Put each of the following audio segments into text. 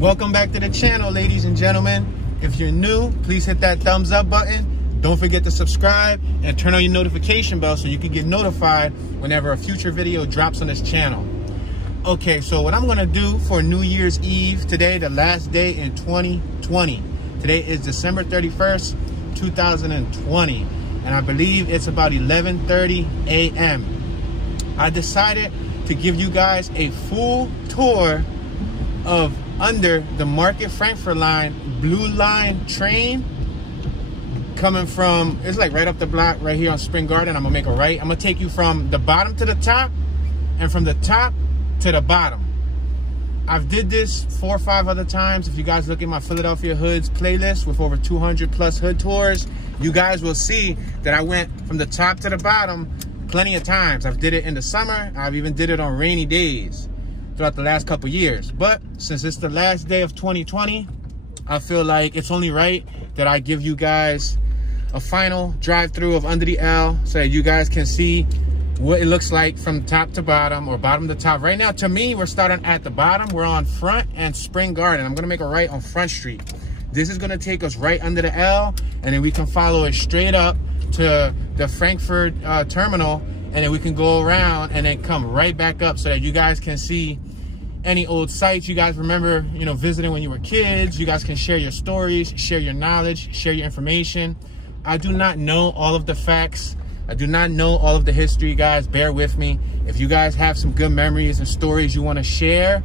Welcome back to the channel, ladies and gentlemen. If you're new, please hit that thumbs up button. Don't forget to subscribe and turn on your notification bell so you can get notified whenever a future video drops on this channel. Okay, so what I'm gonna do for New Year's Eve today, the last day in 2020. Today is December 31st, 2020, and I believe it's about 11:30 a.m. I decided to give you guys a full tour of under the Market-Frankford Line, Blue Line train coming from, it's like right up the block right here on Spring Garden. I'm gonna make a right. I'm gonna take you from the bottom to the top and from the top to the bottom. I've did this 4 or 5 other times. If you guys look at my Philadelphia Hoods playlist with over 200 plus hood tours, you guys will see that I went from the top to the bottom plenty of times. I've did it in the summer. I've even did it on rainy days throughout the last couple years. But since it's the last day of 2020, I feel like it's only right that I give you guys a final drive through of under the L so that you guys can see what it looks like from top to bottom or bottom to top. Right now, to me, we're starting at the bottom. We're on Front and Spring Garden. I'm gonna make a right on Front Street. This is gonna take us right under the L, and then we can follow it straight up to the Frankford terminal, and then we can go around and then come right back up so that you guys can see any old sites you guys remember, you know, visiting when you were kids. You guys can share your stories, share your knowledge, share your information. I do not know all of the facts. I do not know all of the history, guys. Bear with me. If you guys have some good memories and stories you want to share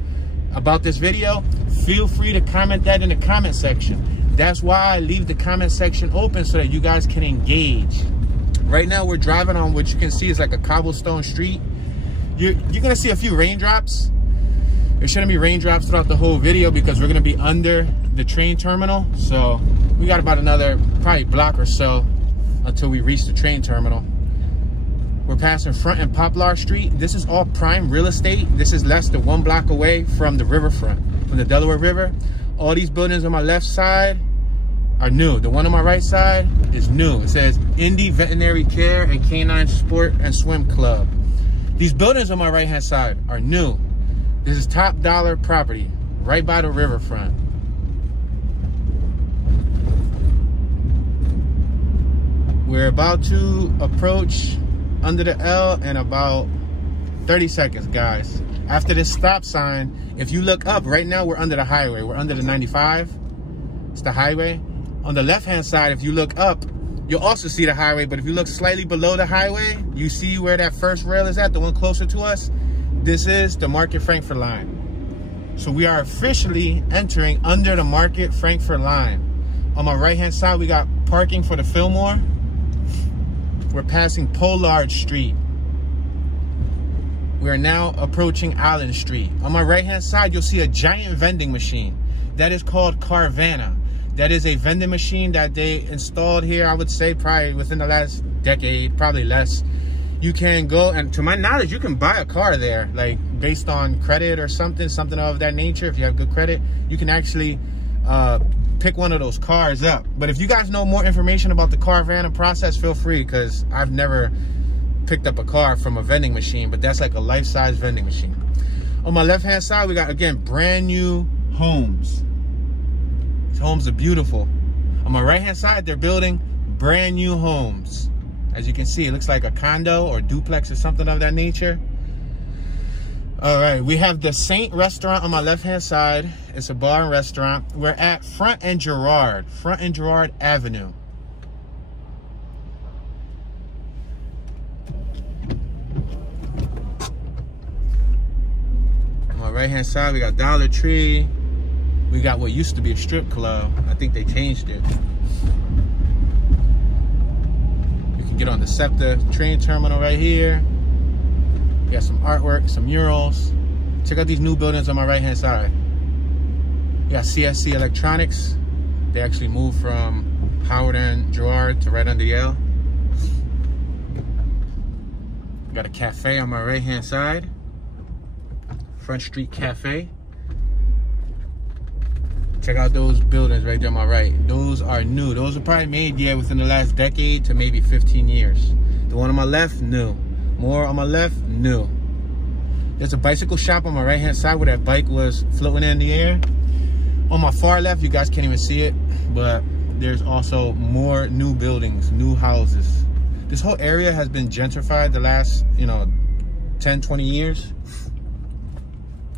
about this video, feel free to comment that in the comment section. That's why I leave the comment section open so that you guys can engage. Right now, we're driving on what you can see is like a cobblestone street. You're gonna see a few raindrops. There shouldn't be raindrops throughout the whole video because we're gonna be under the train terminal. So we got about another probably block or so until we reach the train terminal. We're passing Front and Poplar Street. This is all prime real estate. This is less than 1 block away from the riverfront, from the Delaware River. All these buildings on my left side are new. The one on my right side is new. It says Indy Veterinary Care and Canine Sport and Swim Club. These buildings on my right hand side are new. This is top dollar property right by the riverfront. We're about to approach under the L in about 30 seconds, guys. After this stop sign, if you look up, right now we're under the highway. We're under the 95. It's the highway. On the left-hand side, if you look up, you'll also see the highway, but if you look slightly below the highway, you see where that first rail is at, the one closer to us. This is the Market-Frankford Line. So we are officially entering under the Market-Frankford Line. On my right-hand side, we got parking for the Fillmore. We're passing Pollard Street. We are now approaching Allen Street. On my right-hand side, you'll see a giant vending machine. That is called Carvana. That is a vending machine that they installed here, I would say, probably within the last decade, probably less. You can go, and to my knowledge, you can buy a car there, like based on credit or something of that nature. If you have good credit, you can actually pick one of those cars up. But if you guys know more information about the Carvana process, feel free, because I've never picked up a car from a vending machine, but that's like a life-size vending machine. On my left-hand side, we got, again, brand new homes. These homes are beautiful. On my right-hand side, they're building brand new homes. As you can see, it looks like a condo or duplex or something of that nature. All right, we have the Saint restaurant on my left-hand side. It's a bar and restaurant. We're at Front and Girard Avenue. On my right-hand side, we got Dollar Tree. We got what used to be a strip club. I think they changed it. Get on the SEPTA train terminal right here. We got some artwork, some murals. Check out these new buildings on my right-hand side. We got CSC Electronics. They actually moved from Howard and Girard to right under Yale. We got a cafe on my right-hand side. Front Street Cafe. Check out those buildings right there on my right. Those are new. Those are probably made, yeah, within the last decade to maybe 15 years. The one on my left, new. More on my left, new. There's a bicycle shop on my right-hand side where that bike was floating in the air. On my far left, you guys can't even see it, but there's also more new buildings, new houses. This whole area has been gentrified the last, 10, 20 years.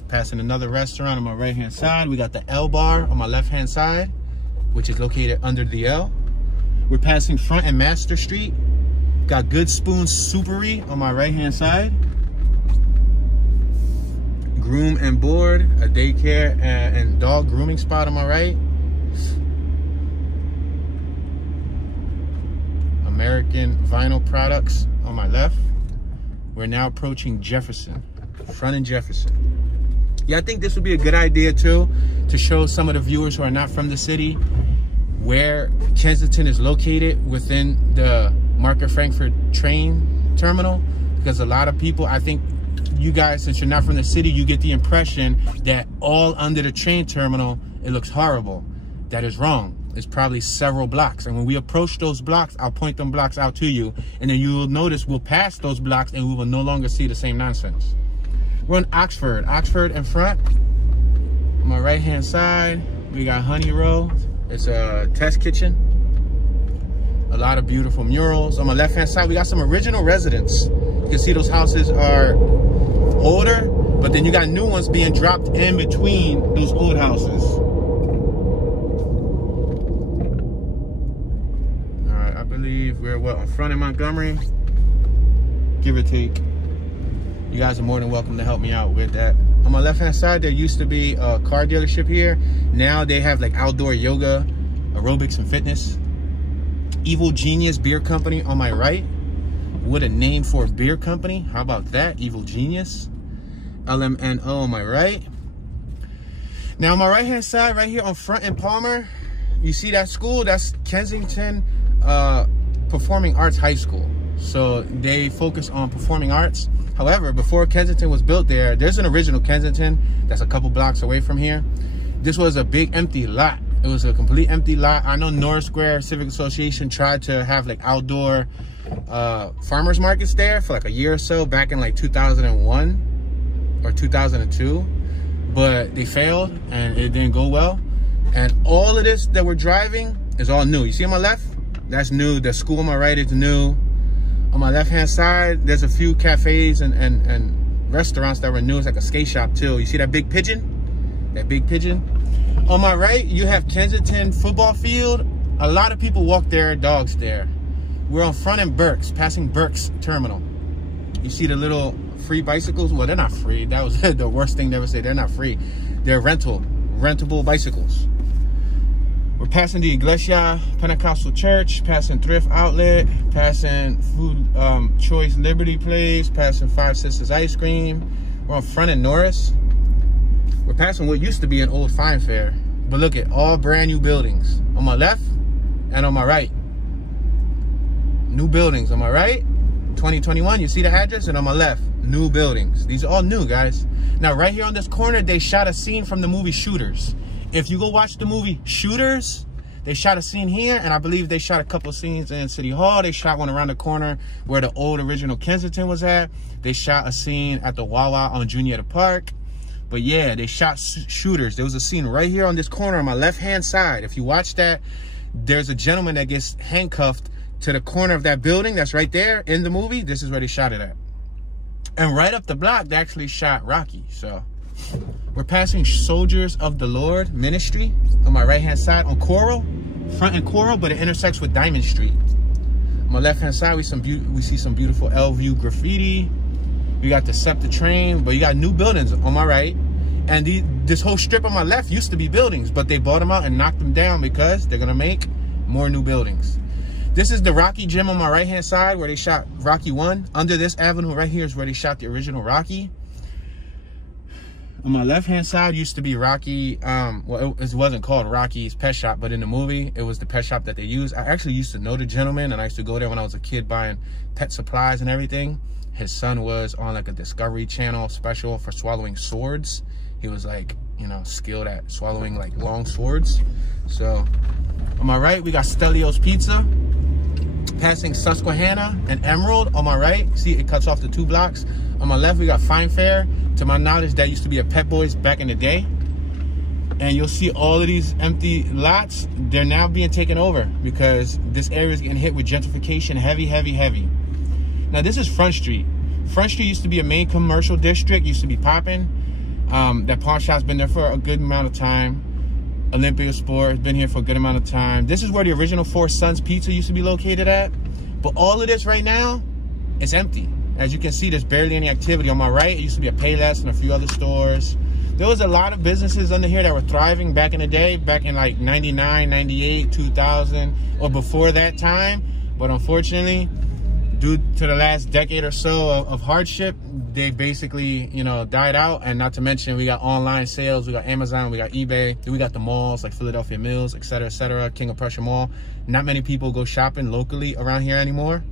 Passing another restaurant on my right-hand side. We got the L Bar on my left-hand side, which is located under the L. We're passing Front and Master Street. Got Good Spoon Soupery on my right-hand side. Groom and Board, a daycare and dog grooming spot on my right. American Vinyl Products on my left. We're now approaching Jefferson, Front and Jefferson. Yeah, I think this would be a good idea too, to show some of the viewers who are not from the city where Kensington is located within the Market-Frankford train terminal, because a lot of people, I think you guys, since you're not from the city, you get the impression that all under the train terminal, it looks horrible. That is wrong. It's probably several blocks. And when we approach those blocks, I'll point them blocks out to you. And then you will notice we'll pass those blocks and we will no longer see the same nonsense. We're on Oxford in front. On my right-hand side, we got Honey Row. It's a test kitchen. A lot of beautiful murals. On my left-hand side, we got some original residents. You can see those houses are older, but then you got new ones being dropped in between those old houses. All right, I believe we're on Front in Montgomery, give or take. You guys are more than welcome to help me out with that. On my left-hand side, there used to be a car dealership here. Now they have like outdoor yoga, aerobics, and fitness. Evil Genius Beer Company on my right. What a name for a beer company. How about that? Evil Genius. LMNO on my right. Now on my right-hand side, right here on Front and Palmer, you see that school? That's Kensington Performing Arts High School. So they focus on performing arts. However, before Kensington was built there's an original Kensington that's a couple blocks away from here. This was a big empty lot. It was a complete empty lot. I know Norris Square Civic Association tried to have like outdoor farmers markets there for like a year or so back in like 2001 or 2002, but they failed and it didn't go well. And all of this that we're driving is all new. You see on my left? That's new. The school on my right is new. On my left-hand side, there's a few cafes and restaurants that were new. It's like a skate shop too. You see that big pigeon? That big pigeon? On my right, you have Kensington football field. A lot of people walk their dogs there. We're on Front and Burke's, passing Burke's terminal. You see the little free bicycles? Well, they're not free. That was the worst thing to ever say. They're not free. They're rentable bicycles. We're passing the Iglesia Pentecostal Church, passing Thrift Outlet, passing Food Choice Liberty Place, passing Five Sisters Ice Cream. We're on Front and Norris. We're passing what used to be an old Fine Fair. But look at all brand new buildings. On my left and on my right. New buildings on my right, 2021, you see the address? And on my left, new buildings. These are all new, guys. Now, right here on this corner, they shot a scene from the movie Shooters. If you go watch the movie Shooters, they shot a scene here, and I believe they shot a couple scenes in City Hall. They shot one around the corner where the old original Kensington was at. They shot a scene at the Wawa on Juniata Park. But yeah, they shot Shooters. There was a scene right here on this corner on my left-hand side. If you watch that, there's a gentleman that gets handcuffed to the corner of that building that's right there in the movie. This is where they shot it at. And right up the block, they actually shot Rocky. So we're passing Soldiers of the Lord Ministry on my right-hand side on Coral, Front and Coral, but it intersects with Diamond Street. On my left-hand side, we see some beautiful L-View graffiti. We got the SEPTA train, but you got new buildings on my right. And this whole strip on my left used to be buildings, but they bought them out and knocked them down because they're going to make more new buildings. This is the Rocky Gym on my right-hand side where they shot Rocky 1. Under this avenue right here is where they shot the original Rocky. On my left-hand side used to be Rocky, well, it wasn't called Rocky's Pet Shop, but in the movie, it was the pet shop that they used. I actually used to know the gentleman, and I used to go there when I was a kid buying pet supplies and everything. His son was on like a Discovery Channel special for swallowing swords. He was like, you know, skilled at swallowing like long swords. So on my right, we got Stelio's Pizza. Passing Susquehanna and Emerald on my right. See, it cuts off the 2 blocks. On my left, we got Fine Fair. To my knowledge, that used to be a Pet Boys back in the day. and you'll see all of these empty lots. They're now being taken over because this area is getting hit with gentrification heavy. Now this is Front Street. Front Street used to be a main commercial district, used to be popping. That pawn shop's been there for a good amount of time. Olympia Sport has been here for a good amount of time. This is where the original Four Sons Pizza used to be located at. But all of this right now is empty. As you can see, there's barely any activity. On my right, it used to be a Payless and a few other stores. There was a lot of businesses under here that were thriving back in the day, back in like 99, 98, 2000, or before that time. But unfortunately, due to the last decade or so of hardship, they basically, you know, died out. And not to mention, we got online sales, we got Amazon, we got eBay, then we got the malls like Philadelphia Mills, etc., King of Prussia Mall. Not many people go shopping locally around here anymore.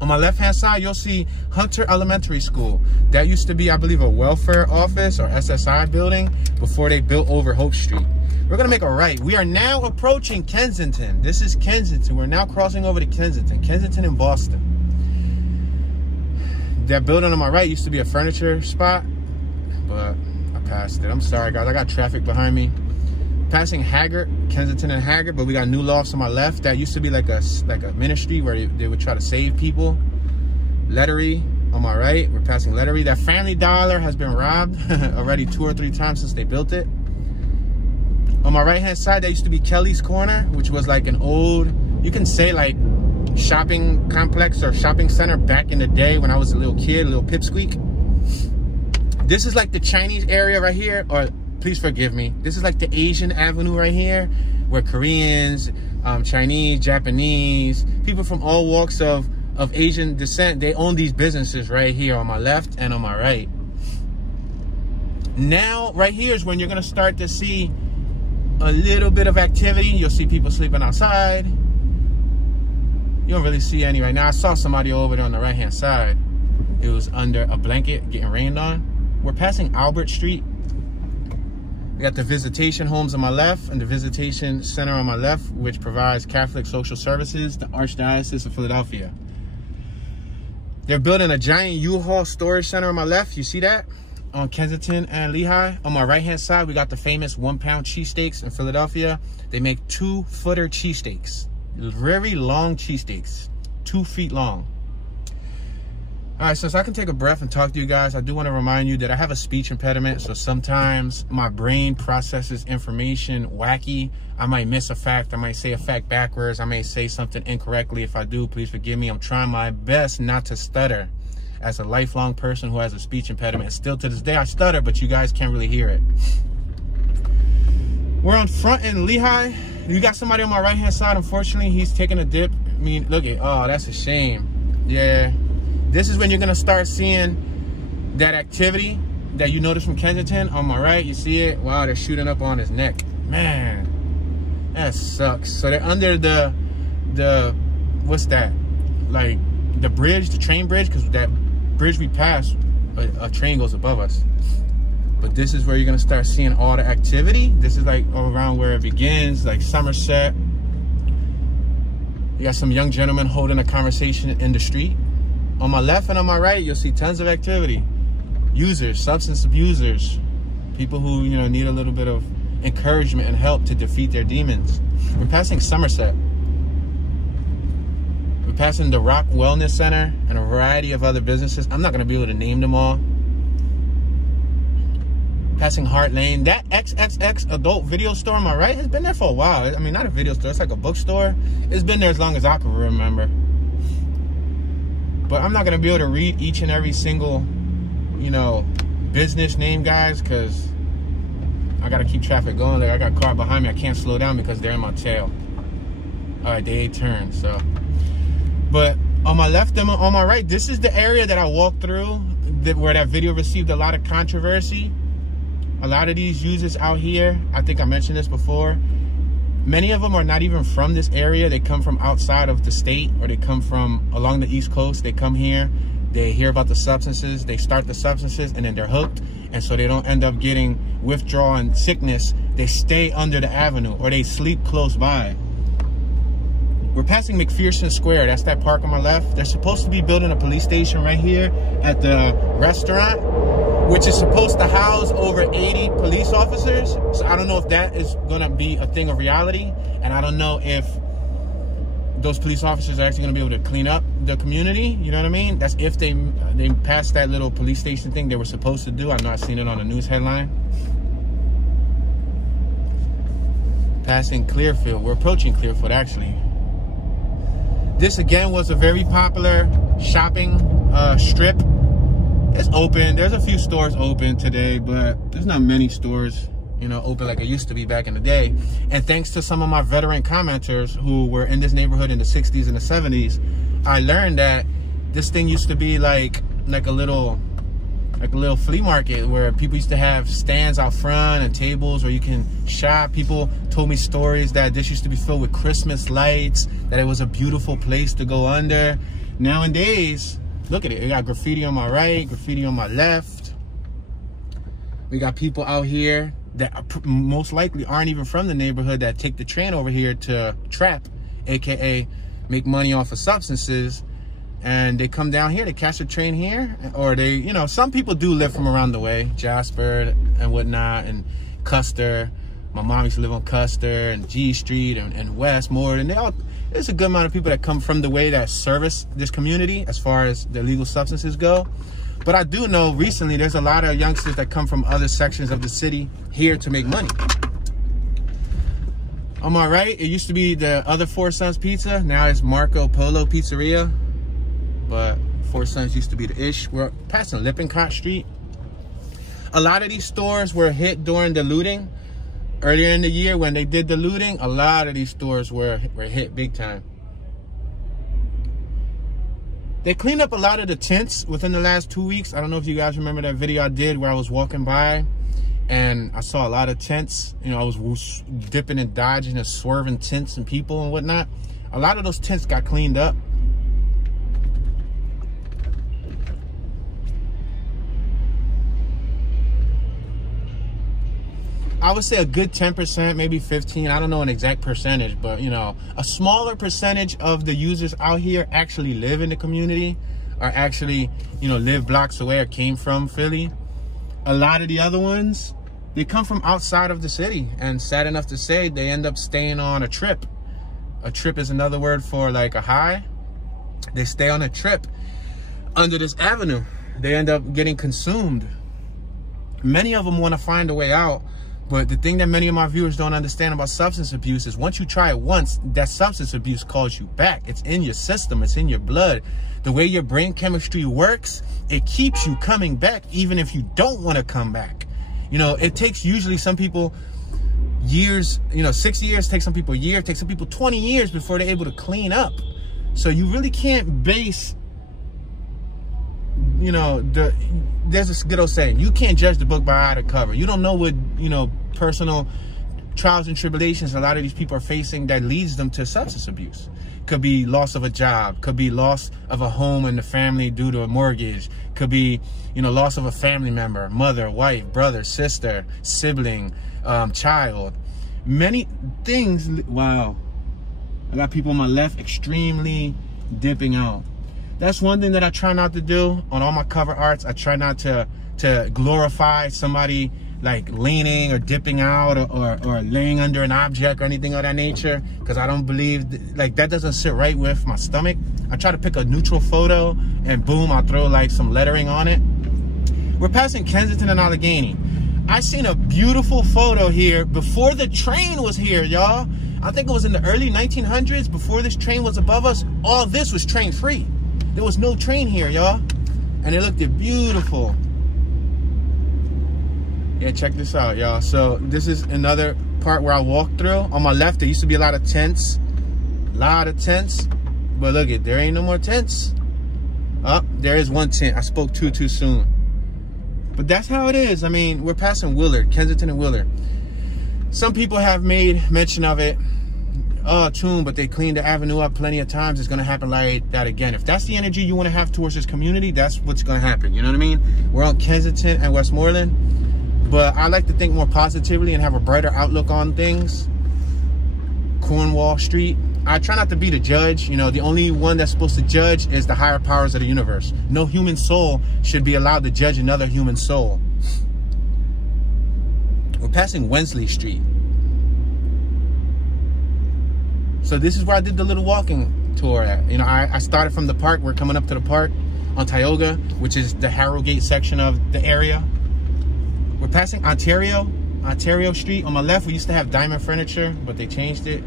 On my left-hand side, you'll see Hunter Elementary School. That used to be, I believe, a welfare office or SSI building before they built over Hope Street. We're gonna make a right. We are now approaching Kensington. This is Kensington. We're now crossing over to Kensington in Boston. That building on my right used to be a furniture spot, but I passed it. I'm sorry, guys. I got traffic behind me. Passing Haggard, Kensington and Haggard, but we got new lofts on my left. That used to be like a ministry where they would try to save people. Lettery on my right. We're passing Lettery. That Family Dollar has been robbed already 2 or 3 times since they built it. On my right-hand side, that used to be Kelly's Corner, which was like an old, you can say like shopping complex or shopping center back in the day when I was a little kid, a little pipsqueak. This is like the Chinese area right here, or please forgive me, this is like the Asian avenue right here, where Koreans, Chinese, Japanese, people from all walks of Asian descent, they own these businesses right here on my left and on my right. Now, right here is when you're gonna start to see a little bit of activity. You'll see people sleeping outside. You don't really see any right now. I saw somebody over there on the right-hand side. It was under a blanket getting rained on. We're passing Albert Street. We got the visitation homes on my left and the visitation center on my left, which provides Catholic social services, the Archdiocese of Philadelphia. They're building a giant U-Haul storage center on my left. You see that? On Kensington and Lehigh. On my right-hand side, we got the famous 1-pound cheesesteaks in Philadelphia. They make 2-footer cheesesteaks. Very long cheesesteaks, 2 feet long. All right, so I can take a breath and talk to you guys, I do want to remind you that I have a speech impediment, so sometimes my brain processes information wacky. I might miss a fact, I might say a fact backwards, I may say something incorrectly. If I do, please forgive me. I'm trying my best not to stutter. As a lifelong person who has a speech impediment, still to this day I stutter, but you guys can't really hear it. We're on Front in Lehigh. You got somebody on my right hand side. Unfortunately, he's taking a dip. I mean, look at, oh, that's a shame. Yeah, this is when you're gonna start seeing that activity that you noticed from Kensington. On my right, you see it. Wow, they're shooting up on his neck. Man, that sucks. So they're under the what's that, like the bridge, the train bridge, because that bridge we passed, a train goes above us. But this is where you're gonna start seeing all the activity. This is like around where it begins, like Somerset. You got some young gentlemen holding a conversation in the street. On my left and on my right, you'll see tons of activity. Users, substance abusers, people who, you know, need a little bit of encouragement and help to defeat their demons. We're passing Somerset. We're passing the Rock Wellness Center and a variety of other businesses. I'm not gonna be able to name them all. Passing Hart Lane. That XXX adult video store on my right has been there for a while. I mean, not a video store, it's like a bookstore. It's been there as long as I can remember. But I'm not gonna be able to read each and every single, you know, business name, guys, because I gotta keep traffic going. Like, I got a car behind me, I can't slow down because they're in my tail. All right, they turn, so. But on my left and on my right, this is the area that I walked through where that video received a lot of controversy. A lot of these users out here, I think I mentioned this before, many of them are not even from this area. They come from outside of the state, or they come from along the East Coast. They come here, they hear about the substances, they start the substances, and then they're hooked. And so they don't end up getting withdrawal and sickness. They stay under the avenue, or they sleep close by. We're passing Mcpherson Square. That's that park on my left. They're supposed to be building a police station right here at the restaurant. which is supposed to house over 80 police officers. So I don't know if that is going to be a thing of reality. And I don't know if those police officers are actually going to be able to clean up the community. You know what I mean? That's if they passed that little police station thing they were supposed to do. I know I've seen it on a news headline. Passing Clearfield. We're approaching Clearfield, actually. This, again, was a very popular shopping strip. It's open. There's a few stores open today, but there's not many stores, you know, open like it used to be back in the day. And thanks to some of my veteran commenters who were in this neighborhood in the 60s and the 70s, I learned that this thing used to be like a little flea market where people used to have stands out front and tables where you can shop. People told me stories that this used to be filled with Christmas lights, that it was a beautiful place to go under. Nowadays, look at it. We got graffiti on my right, graffiti on my left. We got people out here that most likely aren't even from the neighborhood that take the train over here to trap, aka make money off of substances. And they come down here to catch a train here, or they, you know, some people do live from around the way, Jasper and whatnot, and Custer. My mom used to live on Custer and G Street and Westmore, and there's a good amount of people that come from the way that service this community as far as the illegal substances go. But I do know recently there's a lot of youngsters that come from other sections of the city here to make money. On my right, it used to be the other Four Sons Pizza. Now it's Marco Polo Pizzeria. But Four Sons used to be the ish. We're passing Lippincott Street. A lot of these stores were hit during the looting. Earlier in the year when they did the looting, a lot of these stores were hit big time. They cleaned up a lot of the tents within the last 2 weeks. I don't know if you guys remember that video I did where I was walking by and I saw a lot of tents. You know, I was dipping and dodging and swerving tents and people and whatnot. A lot of those tents got cleaned up. I would say a good 10%, maybe 15. I don't know an exact percentage, but you know, a smaller percentage of the users out here actually live in the community or actually, you know, live blocks away or came from Philly. A lot of the other ones, they come from outside of the city, and sad enough to say, they end up staying on a trip. A trip is another word for like a high. They stay on a trip under this avenue. They end up getting consumed. Many of them want to find a way out. But the thing that many of my viewers don't understand about substance abuse is once you try it once, that substance abuse calls you back. It's in your system. It's in your blood. The way your brain chemistry works, it keeps you coming back even if you don't want to come back. You know, it takes usually some people years, you know, 6 years, takes some people a year, takes some people 20 years before they're able to clean up. So you really can't base, you know, there's this good old saying, you can't judge the book by the cover. You don't know what, you know, personal trials and tribulations a lot of these people are facing that leads them to substance abuse. Could be loss of a job, could be loss of a home in the family due to a mortgage, could be, you know, loss of a family member, mother, wife, brother, sister, sibling, child. Many things. Wow. I got people on my left extremely dipping out. That's one thing that I try not to do on all my cover arts. I try not to glorify somebody like leaning or dipping out or laying under an object or anything of that nature, because I don't believe, like, that doesn't sit right with my stomach. I try to pick a neutral photo and boom, I'll throw like some lettering on it. We're passing Kensington and Allegheny. I seen a beautiful photo here before the train was here, y'all. I think it was in the early 1900s, before this train was above us. All this was train free. There was no train here, y'all. And it looked beautiful. Yeah, check this out, y'all. So this is another part where I walked through. On my left, there used to be a lot of tents. But look it, there ain't no more tents. Oh, there is one tent. I spoke too soon. But that's how it is. I mean, we're passing Willard, Kensington and Willard. Some people have made mention of it. Oh, tune, but they cleaned the avenue up plenty of times. It's going to happen like that again. If that's the energy you want to have towards this community, that's what's going to happen. You know what I mean? We're on Kensington and Westmoreland. But I like to think more positively and have a brighter outlook on things. Cornwall Street. I try not to be the judge. You know, the only one that's supposed to judge is the higher powers of the universe. No human soul should be allowed to judge another human soul. We're passing Wensley Street. So this is where I did the little walking tour at. You know, I started from the park. We're coming up to the park on Tioga, which is the Harrogate section of the area. We're passing Ontario Street. On my left, we used to have Diamond Furniture, but they changed it.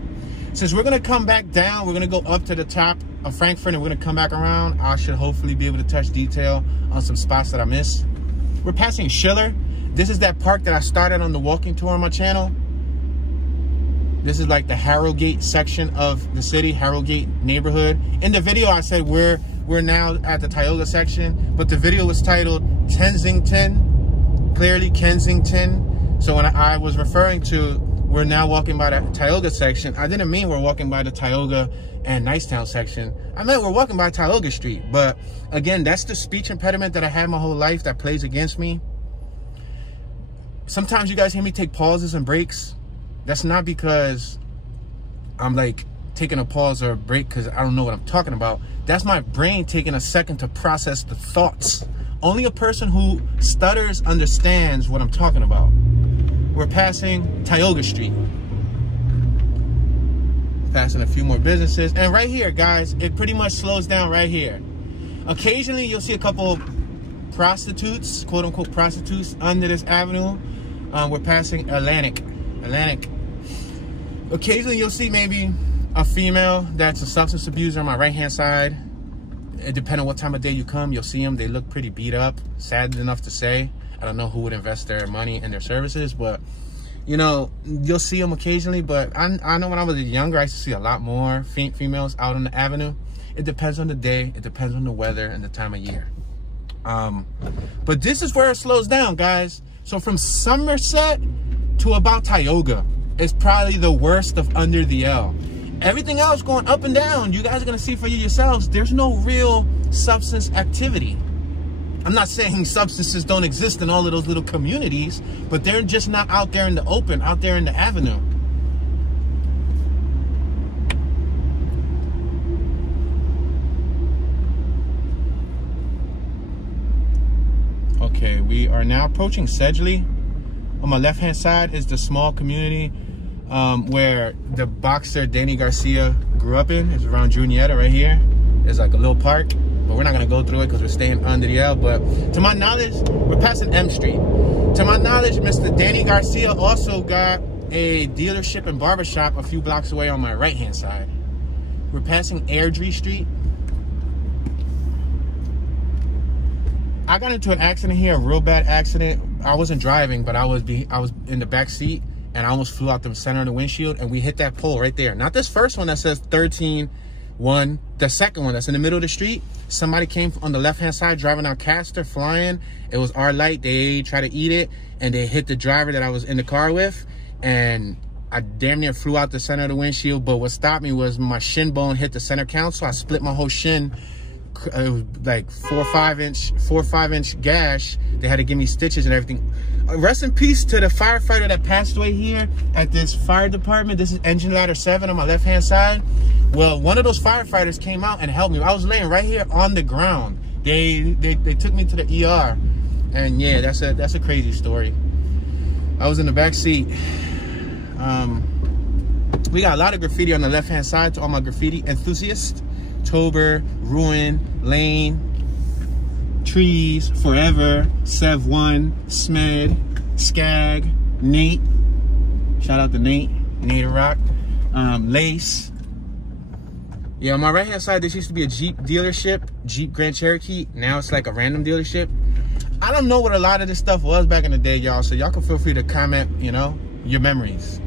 Since we're going to come back down, we're going to go up to the top of Frankfurt and we're going to come back around. I should hopefully be able to touch detail on some spots that I missed. We're passing Schiller. This is that park that I started on the walking tour on my channel. This is like the Harrogate section of the city, Harrogate neighborhood. In the video, I said we're now at the Tioga section, but the video was titled Kensington, clearly Kensington. So when I was referring to we're now walking by the Tioga section, I didn't mean we're walking by the Tioga and Nicetown section. I meant we're walking by Tioga Street. But again, that's the speech impediment that I had my whole life that plays against me. Sometimes you guys hear me take pauses and breaks. That's not because I'm like taking a pause or a break because I don't know what I'm talking about. That's my brain taking a second to process the thoughts. Only a person who stutters understands what I'm talking about. We're passing Tioga Street. Passing a few more businesses. And right here, guys, it pretty much slows down right here. Occasionally, you'll see a couple prostitutes, quote-unquote prostitutes, under this avenue. We're passing Atlantic. Occasionally, you'll see maybe a female that's a substance abuser on my right-hand side. It depends on what time of day you come. You'll see them. They look pretty beat up. Sad enough to say. I don't know who would invest their money in their services, but, you know, you'll see them occasionally. But I know when I was younger, I used to see a lot more females out on the avenue. It depends on the day. It depends on the weather and the time of year. But this is where it slows down, guys. So from Somerset to about Tioga is probably the worst of under the L. Everything else going up and down, you guys are going to see for yourselves, there's no real substance activity. I'm not saying substances don't exist in all of those little communities, but they're just not out there in the open, out there in the avenue. Okay, we are now approaching Sedgley. On my left-hand side is the small community where the boxer Danny Garcia grew up in. It's around Juniata right here. There's like a little park, but we're not gonna go through it because we're staying under the L. But to my knowledge, we're passing M Street. To my knowledge, Mr. Danny Garcia also got a dealership and barbershop a few blocks away on my right-hand side. We're passing Airdrie Street. I got into an accident here, a real bad accident. I wasn't driving, but I was in the back seat, and I almost flew out the center of the windshield, and we hit that pole right there. Not this first one that says 13-1, the second one that's in the middle of the street. Somebody came on the left-hand side driving out Castor, flying. It was our light. They tried to eat it, and they hit the driver that I was in the car with, and I damn near flew out the center of the windshield. But what stopped me was my shin bone hit the center console. I split my whole shin. It was like 4 or 5 inch gash. They had to give me stitches and everything. Rest in peace to the firefighter that passed away here at this fire department. This is engine ladder 7 on my left hand side. Well, one of those firefighters came out and helped me. I was laying right here on the ground. They took me to the ER, and yeah, that's a crazy story. I was in the back seat. We got a lot of graffiti on the left hand side to all my graffiti enthusiasts. Tober, Ruin, Lane, Trees, Forever, Sev1, Smed, Skag, Nate. Shout out to Nate Rock, Lace. Yeah, on my right hand side, this used to be a Jeep dealership, Jeep Grand Cherokee. Now it's like a random dealership. I don't know what a lot of this stuff was back in the day, y'all, so y'all can feel free to comment, you know, your memories.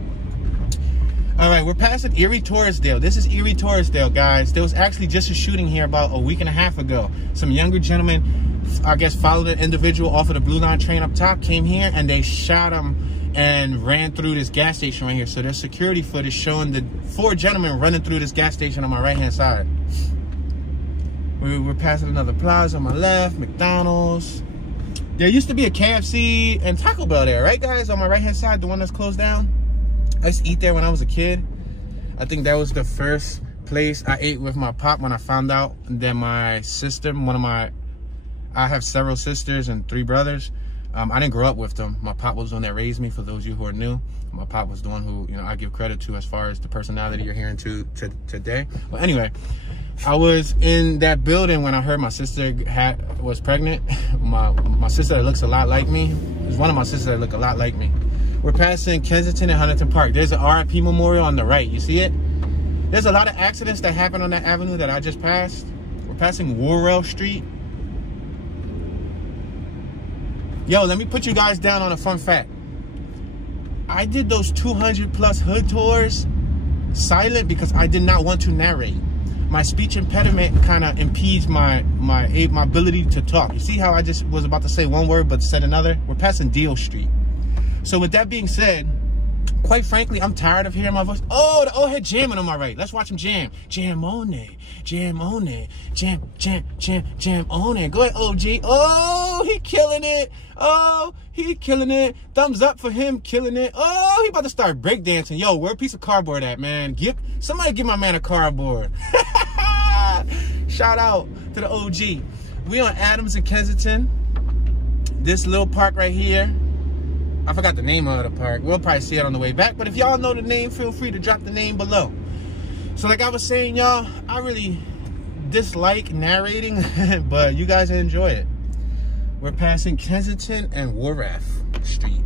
All right, we're passing Erie Torresdale. This is Erie Torresdale, guys. There was actually just a shooting here about a week and a half ago. Some younger gentlemen, I guess, followed an individual off of the Blue Line train up top, came here, and they shot him and ran through this gas station right here. So there's security footage showing the 4 gentlemen running through this gas station on my right-hand side. We're passing another plaza on my left, McDonald's. There used to be a KFC and Taco Bell there, right, guys? On my right-hand side, the one that's closed down. I used to eat there when I was a kid. I think that was the first place I ate with my pop when I found out that my sister, I have several sisters and 3 brothers. I didn't grow up with them. My pop was the one that raised me, for those of you who are new. My pop was the one who, you know, I give credit to as far as the personality you're hearing today. Well, anyway, I was in that building when I heard my sister was pregnant. My sister that looks a lot like me. There's one of my sisters that look a lot like me. We're passing Kensington and Huntington Park. There's an RIP memorial on the right. You see it? There's a lot of accidents that happen on that avenue that I just passed. We're passing Breal Street. Yo, let me put you guys down on a fun fact. I did those 200+ hood tours silent because I did not want to narrate. My speech impediment kind of impedes my ability to talk. You see how I just was about to say one word but said another? We're passing Breal Street. So with that being said, quite frankly, I'm tired of hearing my voice. Oh, the old head jamming on my right. Let's watch him jam. Jam on it. Jam on it. Jam, jam, jam, jam on it. Go ahead, OG. Oh, he killing it. Oh, he killing it. Thumbs up for him killing it. Oh, he about to start breakdancing. Yo, where a piece of cardboard at, man? Somebody give my man a cardboard. Shout out to the OG. We on Adams and Kensington. This little park right here. I forgot the name of the park. We'll probably see it on the way back. But if y'all know the name, feel free to drop the name below. So like I was saying, y'all, I really dislike narrating, but you guys enjoy it. We're passing Kensington and Street.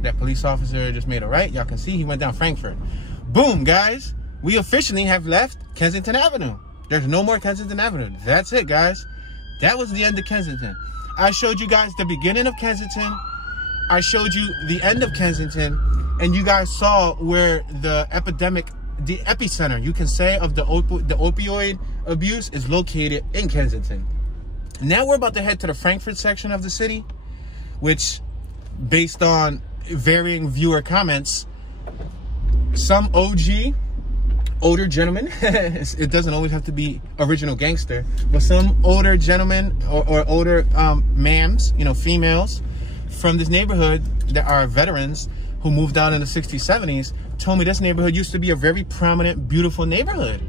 That police officer just made a right. Y'all can see he went down Frankford. Boom, guys. We officially have left Kensington Avenue. There's no more Kensington Avenue. That's it, guys. That was the end of Kensington. I showed you guys the beginning of Kensington. I showed you the end of Kensington, and you guys saw where the epicenter, you can say, of the opioid abuse is located in Kensington. Now we're about to head to the Frankford section of the city, which, based on varying viewer comments, some older gentlemen, it doesn't always have to be original gangster, but some older gentlemen or older ma'ams, you know, females, from this neighborhood that are veterans who moved out in the 60s, 70s, told me this neighborhood used to be a very prominent, beautiful neighborhood.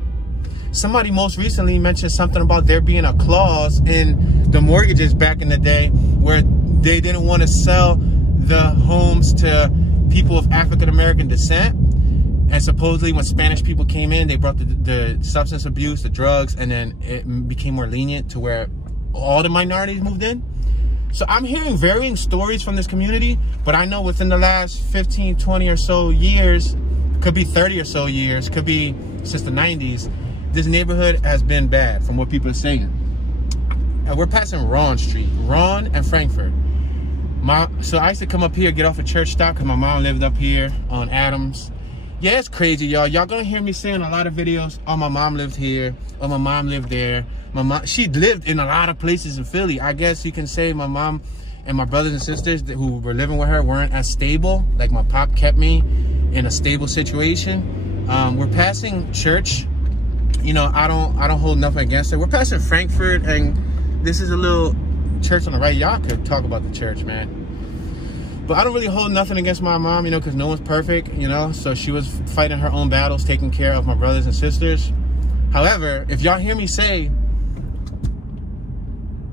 Somebody most recently mentioned something about there being a clause in the mortgages back in the day where they didn't want to sell the homes to people of African-American descent. And supposedly when Spanish people came in, they brought the substance abuse, the drugs, and then it became more lenient to where all the minorities moved in. So I'm hearing varying stories from this community, but I know within the last 15, 20 or so years, could be 30 or so years, could be since the 90s, this neighborhood has been bad from what people are saying. And we're passing Ron Street, Ron and Frankford. So I used to come up here, get off a church stop, because my mom lived up here on Adams. Yeah, it's crazy, y'all. Y'all gonna hear me say in a lot of videos, oh, my mom lived here, oh, my mom lived there. My mom, she lived in a lot of places in Philly. I guess you can say my mom and my brothers and sisters who were living with her weren't as stable. Like my pop kept me in a stable situation. We're passing church. You know, I don't hold nothing against it. We're passing Frankfurt, and this is a little church on the right. Y'all could talk about the church, man. But I don't really hold nothing against my mom, you know, because no one's perfect, you know. So she was fighting her own battles, taking care of my brothers and sisters. However, if y'all hear me say,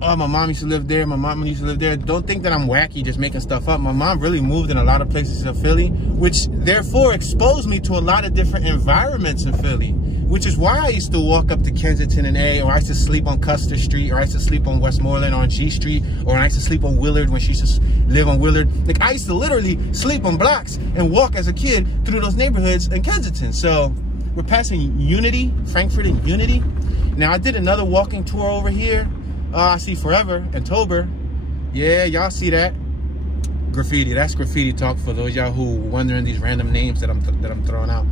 oh, my mom used to live there, my mom used to live there, don't think that I'm wacky just making stuff up. My mom really moved in a lot of places in Philly, which therefore exposed me to a lot of different environments in Philly, which is why I used to walk up to Kensington and A, or I used to sleep on Custer Street, or I used to sleep on Westmoreland on G Street, or I used to sleep on Willard when she used to live on Willard. Like, I used to literally sleep on blocks and walk as a kid through those neighborhoods in Kensington. So we're passing Unity, Frankford and Unity. Now, I did another walking tour over here. I see Forever and Tober. Yeah, y'all see that. Graffiti. That's graffiti talk for those y'all who wondering these random names that I'm throwing out.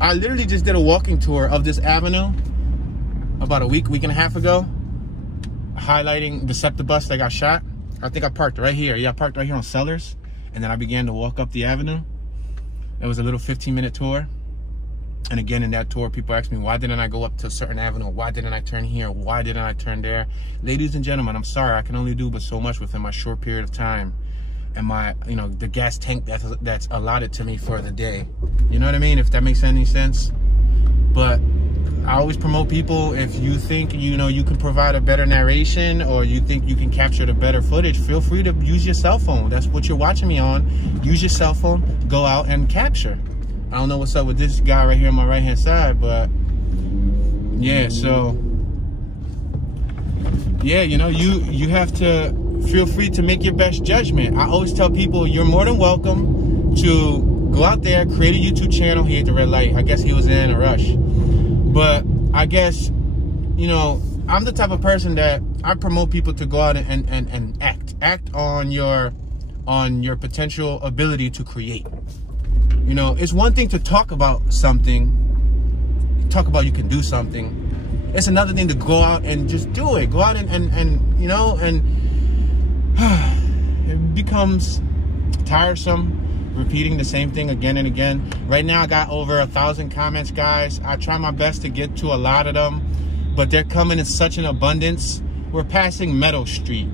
I literally just did a walking tour of this avenue about a week and a half ago, highlighting the SEPTA bus that got shot. I think I parked right here. Yeah, I parked right here on Sellers, and then I began to walk up the avenue. It was a little 15-minute tour. And again, in that tour, people ask me, why didn't I go up to a certain avenue? Why didn't I turn here? Why didn't I turn there? Ladies and gentlemen, I'm sorry. I can only do but so much within my short period of time and my, the gas tank that's allotted to me for the day. You know what I mean? If that makes any sense. But I always promote people, if you think, you know, you can provide a better narration or you think you can capture the better footage, feel free to use your cell phone. That's what you're watching me on. Use your cell phone, go out and capture. I don't know what's up with this guy right here on my right-hand side, but yeah, so yeah, you know, you have to feel free to make your best judgment. I always tell people you're more than welcome to go out there, create a YouTube channel. He hit the red light. I guess he was in a rush. But I guess, you know, I'm the type of person that I promote people to go out and act on your potential ability to create. You know, it's one thing to talk about something, talk about you can do something. It's another thing to go out and just do it. Go out and you know, and it becomes tiresome repeating the same thing again and again. Right now I got over 1,000 comments, guys. I try my best to get to a lot of them, but they're coming in such an abundance. We're passing Meadow Street,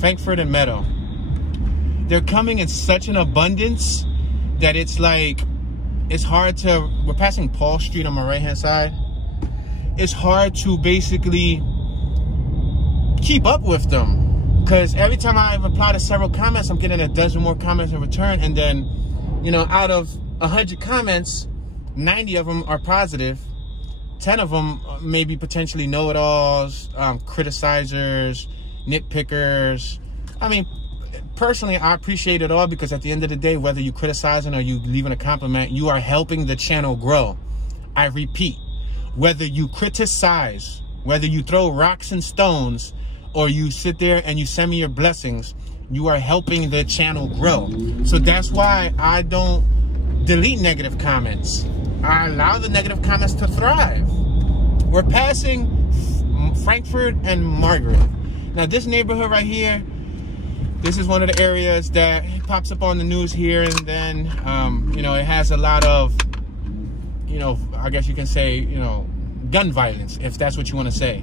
Frankford and Meadow. They're coming in such an abundance that it's like, it's hard to, we're passing Paul Street on my right hand side. It's hard to basically keep up with them, because every time I reply to several comments, I'm getting a dozen more comments in return. And then, you know, out of 100 comments, 90 of them are positive. 10 of them maybe potentially know-it-alls, criticizers, nitpickers. I mean, personally, I appreciate it all, because at the end of the day, whether you criticizing or you leaving a compliment, you are helping the channel grow. I repeat, whether you criticize, whether you throw rocks and stones, or you sit there and you send me your blessings, you are helping the channel grow. So that's why I don't delete negative comments. I allow the negative comments to thrive. We're passing Frankford and Margaret. Now this neighborhood right here, this is one of the areas that pops up on the news here and then. You know, it has a lot of, you know, I guess you can say, you know, gun violence, if that's what you want to say.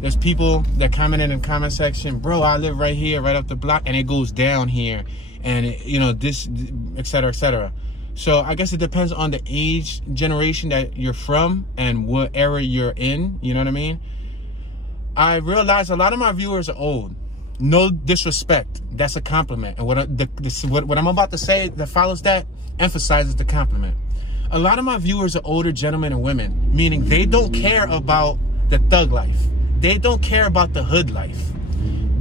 There's people that comment in the comment section, bro, I live right here, right up the block, and it goes down here, and it, you know, this, et cetera, et cetera. So I guess it depends on the age generation that you're from and what era you're in. You know what I mean? I realize a lot of my viewers are old. No disrespect, that's a compliment. And what I'm about to say that follows that emphasizes the compliment. A lot of my viewers are older gentlemen and women, meaning they don't care about the thug life. They don't care about the hood life.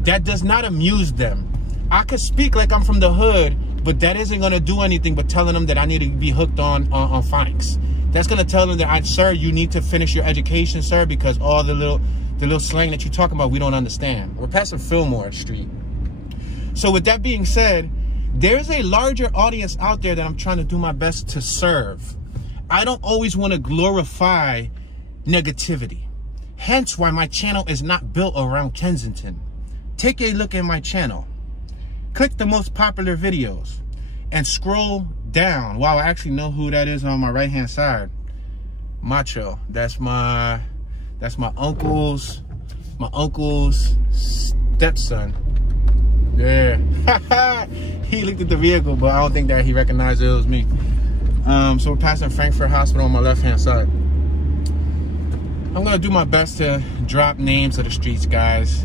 That does not amuse them. I could speak like I'm from the hood, but that isn't going to do anything but telling them that I need to be hooked on phonics. That's going to tell them that, sir, you need to finish your education, sir, because all the little slang that you're talking about, we don't understand. We're passing Fillmore Street. So with that being said, there's a larger audience out there that I'm trying to do my best to serve. I don't always want to glorify negativity. Hence why my channel is not built around Kensington. Take a look at my channel. Click the most popular videos and scroll down. Wow, I actually know who that is on my right hand side. Macho. That's my uncle's stepson. Yeah. He looked at the vehicle, but I don't think that he recognized it was me. So we're passing Frankfurt Hospital on my left hand side. I'm gonna do my best to drop names of the streets, guys.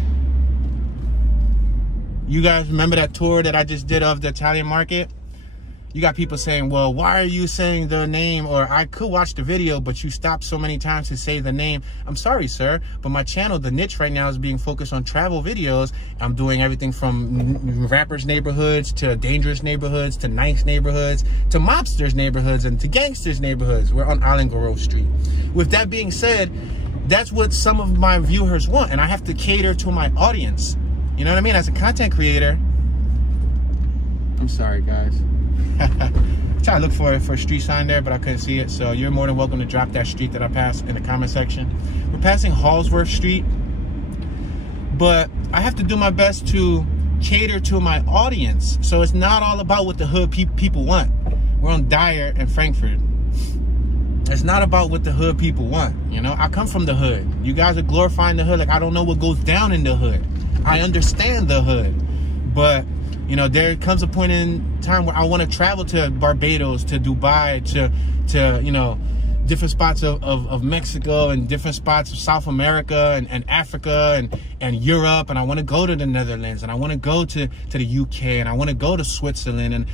You guys remember that tour that I just did of the Italian market? You got people saying, well, why are you saying the name? Or I could watch the video, but you stopped so many times to say the name. I'm sorry, sir, but my channel, the niche right now, is being focused on travel videos. I'm doing everything from rappers' neighborhoods to dangerous neighborhoods to nice neighborhoods to mobsters' neighborhoods and to gangsters' neighborhoods. We're on Grove Street. With that being said, that's what some of my viewers want, and I have to cater to my audience. You know what I mean? As a content creator, I'm sorry, guys. Try to look for a street sign there, but I couldn't see it. So you're more than welcome to drop that street that I passed in the comment section. We're passing Halsworth Street, but I have to do my best to cater to my audience. So it's not all about what the hood people want. We're on Dyer and Frankford. It's not about what the hood people want. You know, I come from the hood. You guys are glorifying the hood like I don't know what goes down in the hood. I understand the hood, but you know, there comes a point in time where I want to travel to Barbados, to Dubai, to you know, different spots of Mexico and different spots of South America and Africa and Europe, and I want to go to the Netherlands, and I want to go to the UK, and I want to go to Switzerland. And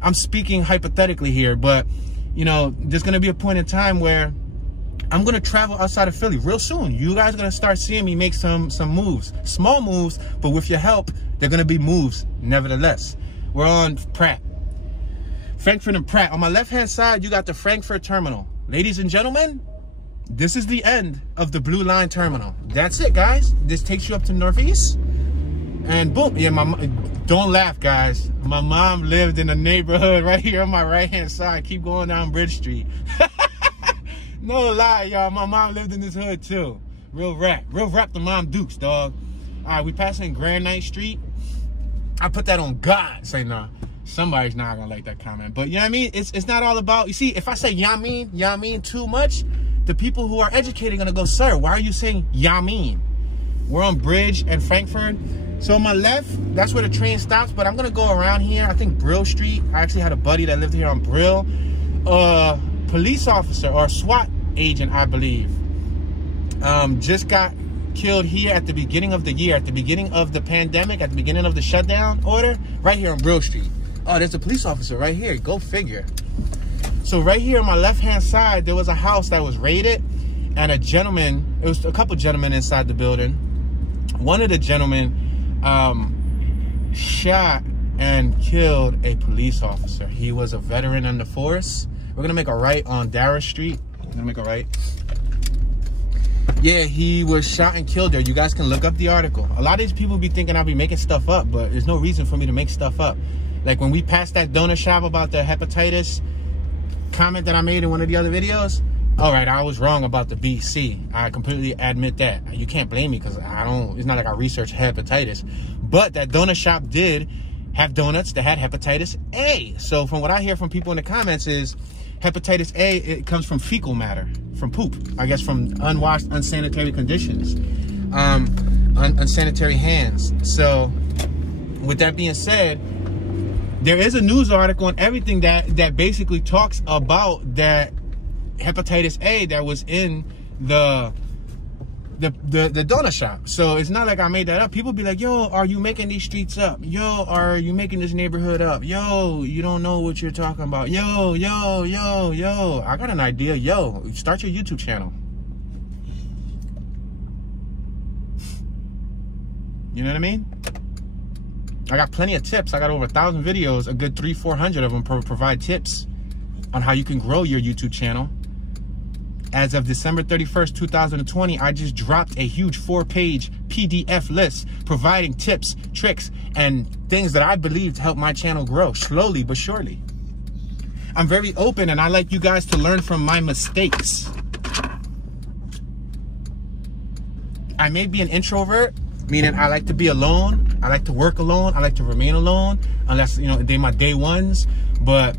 I'm speaking hypothetically here, but you know, there's going to be a point in time where I'm going to travel outside of Philly real soon. You guys are going to start seeing me make some moves, small moves, but with your help, they're going to be moves nevertheless. We're on Pratt, Frankford and Pratt. On my left-hand side, you got the Frankfurt terminal. Ladies and gentlemen, this is the end of the Blue Line terminal. That's it, guys. This takes you up to Northeast. And boom. Yeah, don't laugh, guys. My mom lived in a neighborhood right here on my right-hand side. Keep going down Brill Street. No lie, y'all. My mom lived in this hood, too. Real rap. Real rap the mom dukes, dog. All right, we passing Grand Night Street. I put that on God. Say, nah. Somebody's not gonna like that comment, but you know what I mean. It's not all about. You see, if I say "ya mean" too much, the people who are educated are gonna go, "Sir, why are you saying ya mean?" We're on Bridge and Frankfurt. So on my left, that's where the train stops. But I'm gonna go around here. I think Breal Street. I actually had a buddy that lived here on Brill. Police officer or SWAT agent, I believe, just got killed here at the beginning of the year, at the beginning of the pandemic, at the beginning of the shutdown order, right here on Brill Street. Oh, there's a police officer right here. Go figure. So right here on my left-hand side, there was a house that was raided, and a gentleman, it was a couple gentlemen inside the building. One of the gentlemen shot and killed a police officer. He was a veteran in the force. We're gonna make a right on Narrated Street. I'm gonna make a right. Yeah, he was shot and killed there. You guys can look up the article. A lot of these people be thinking I'll be making stuff up, but there's no reason for me to make stuff up. Like when we passed that donut shop about the hepatitis comment that I made in one of the other videos. All right, I was wrong about the BC. I completely admit that. You can't blame me because it's not like I researched hepatitis. But that donut shop did have donuts that had hepatitis A. So from what I hear from people in the comments is hepatitis A, it comes from fecal matter, from poop. I guess from unwashed, unsanitary conditions, unsanitary hands. So with that being said, there is a news article and everything that basically talks about that hepatitis A that was in the donut shop. So it's not like I made that up. People be like, yo, are you making these streets up? Yo, are you making this neighborhood up? Yo, you don't know what you're talking about. Yo. I got an idea. Yo, start your YouTube channel. You know what I mean? I got plenty of tips. I got over 1,000 videos. A good 300-400 of them provide tips on how you can grow your YouTube channel. As of December 31st, 2020, I just dropped a huge 4-page PDF list providing tips, tricks, and things that I believe help my channel grow slowly but surely. I'm very open and I like you guys to learn from my mistakes. I may be an introvert, meaning I like to be alone. I like to work alone. I like to remain alone, unless, you know, they're my day ones. But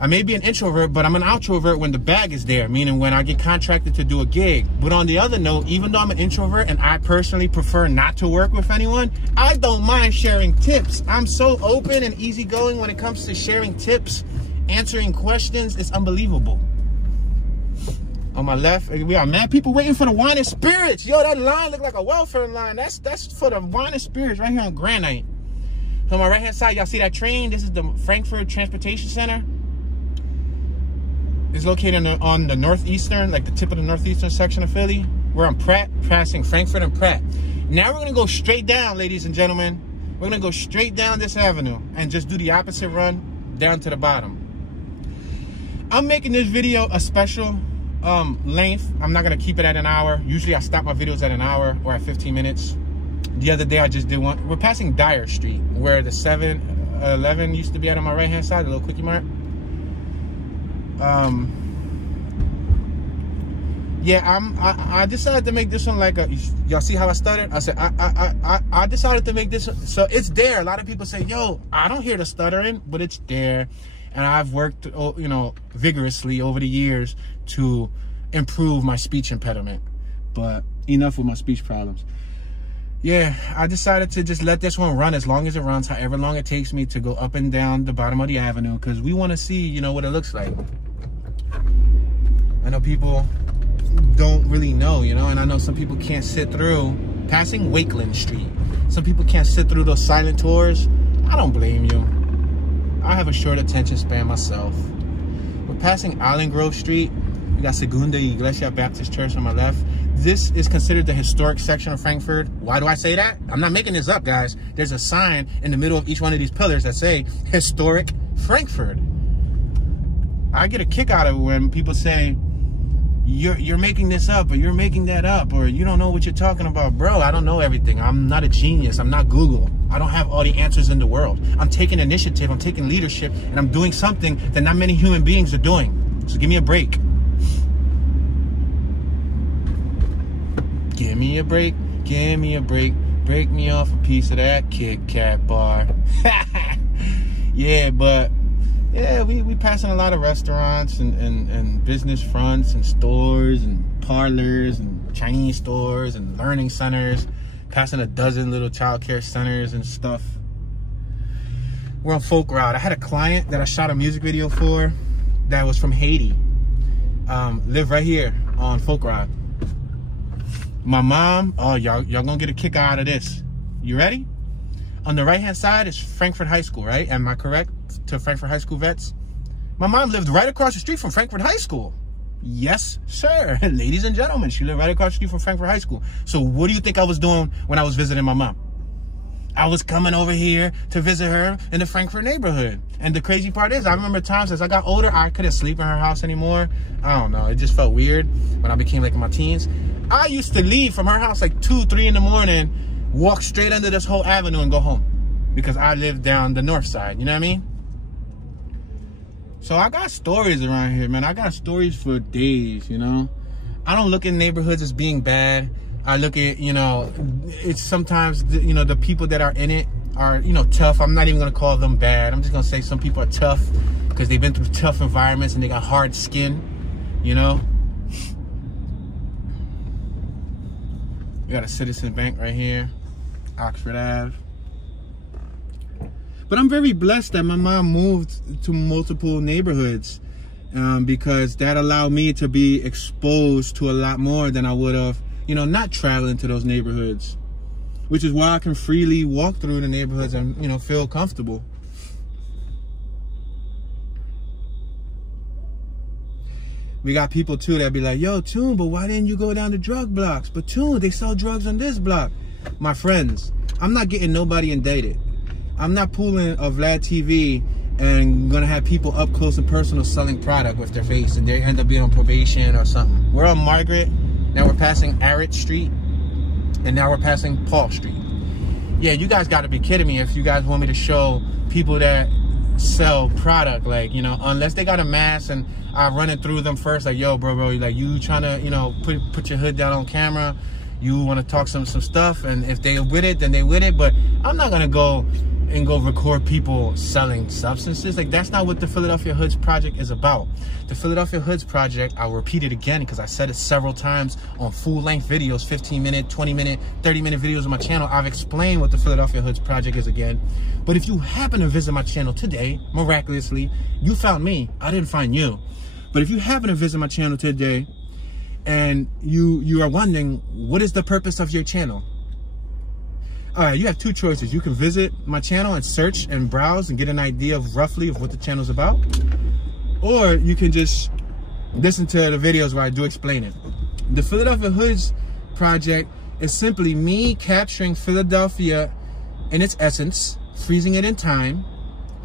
I may be an introvert, but I'm an outrovert when the bag is there, meaning when I get contracted to do a gig. But on the other note, even though I'm an introvert and I personally prefer not to work with anyone, I don't mind sharing tips. I'm so open and easygoing when it comes to sharing tips, answering questions. It's unbelievable. On my left, we got mad people waiting for the wine and spirits. Yo, that line look like a welfare line. That's for the wine and spirits right here on Grand Night. So on my right hand side, y'all see that train? This is the Frankford Transportation Center. It's located on the northeastern, like the tip of the northeastern section of Philly. We're on Pratt, passing Frankford and Pratt. Now we're gonna go straight down, ladies and gentlemen. We're gonna go straight down this avenue and just do the opposite run down to the bottom. I'm making this video a special length. I'm not gonna keep it at an hour. Usually I stop my videos at an hour or at 15 minutes. The other day I just did one. We're passing Dyer Street, where the 7-Eleven used to be at on my right hand side, the little quickie mart. Yeah, I decided to make this one like a, y'all see how I stuttered? I said I decided to make this, so it's there. A lot of people say, yo, I don't hear the stuttering, but it's there. And I've worked, you know, vigorously over the years to improve my speech impediment. But enough with my speech problems. Yeah, I decided to just let this one run as long as it runs, however long it takes me to go up and down the bottom of the avenue, because we want to see, you know, what it looks like. I know people don't really know, you know, and I know some people can't sit through passing Wakeland Street. Some people can't sit through those silent tours. I don't blame you. I have a short attention span myself. We're passing Island Grove Street. We got Segunda Iglesia Baptist Church on my left. This is considered the historic section of Frankfurt. Why do I say that? I'm not making this up, guys. There's a sign in the middle of each one of these pillars that say Historic Frankfurt. I get a kick out of it when people say, you're making this up, or you're making that up, or you don't know what you're talking about. Bro, I don't know everything. I'm not a genius. I'm not Google. I don't have all the answers in the world. I'm taking initiative. I'm taking leadership, and I'm doing something that not many human beings are doing. So give me a break. Give me a break. Give me a break. Break me off a piece of that Kit Kat bar. Yeah, but yeah, we passing a lot of restaurants and business fronts and stores and parlors and Chinese stores and learning centers, passing a dozen little childcare centers and stuff. We're on Folk Route. I had a client that I shot a music video for that was from Haiti. Live right here on Folk Route. My mom, oh, y'all gonna get a kick out of this. You ready? On the right-hand side is Frankfurt High School, right? Am I correct to Frankfurt High School vets? My mom lived right across the street from Frankfurt High School. Yes, sir. Ladies and gentlemen, she lived right across the street from Frankfurt High School. So what do you think I was doing when I was visiting my mom? I was coming over here to visit her in the Frankfurt neighborhood. And the crazy part is, I remember times as I got older, I couldn't sleep in her house anymore. I don't know. It just felt weird when I became like in my teens. I used to leave from her house like 2, 3 in the morning, walk straight under this whole avenue and go home, because I live down the north side. You know what I mean? So I got stories around here, man. I got stories for days, you know? I don't look at neighborhoods as being bad. I look at, you know, it's sometimes, you know, the people that are in it are, you know, tough. I'm not even going to call them bad. I'm just going to say some people are tough because they've been through tough environments and they got hard skin, you know? We got a Citizen Bank right here, Oxford Ave. But I'm very blessed that my mom moved to multiple neighborhoods because that allowed me to be exposed to a lot more than I would have, you know, not traveling to those neighborhoods, which is why I can freely walk through the neighborhoods and, you know, feel comfortable. We got people too that be like, yo, Toon, but why didn't you go down the drug blocks? But Toon, they sell drugs on this block. My friends, I'm not getting nobody indicted. I'm not pulling a Vlad TV and gonna have people up close and personal selling product with their face and they end up being on probation or something. We're on Margaret, now we're passing Narrated Street, and now we're passing Paul Street. Yeah, you guys gotta be kidding me if you guys want me to show people that sell product, like, you know, unless they got a mask and I run it through them first, like, yo, bro, like, you trying to, you know, put your hood down on camera, you want to talk some stuff, and if they with it, then they with it. But I'm not gonna go record people selling substances. Like, that's not what the Philadelphia Hoods Project is about. The Philadelphia Hoods Project, I'll repeat it again because I said it several times on full-length videos, 15-minute, 20-minute, 30-minute videos on my channel. I've explained what the Philadelphia Hoods Project is again. But if you happen to visit my channel today, miraculously, you found me. I didn't find you. But if you happen to visit my channel today and you are wondering, what is the purpose of your channel? All right, you have two choices. You can visit my channel and search and browse and get an idea of roughly of what the channel is about. Or you can just listen to the videos where I do explain it. The Philadelphia Hoods Project is simply me capturing Philadelphia in its essence, freezing it in time.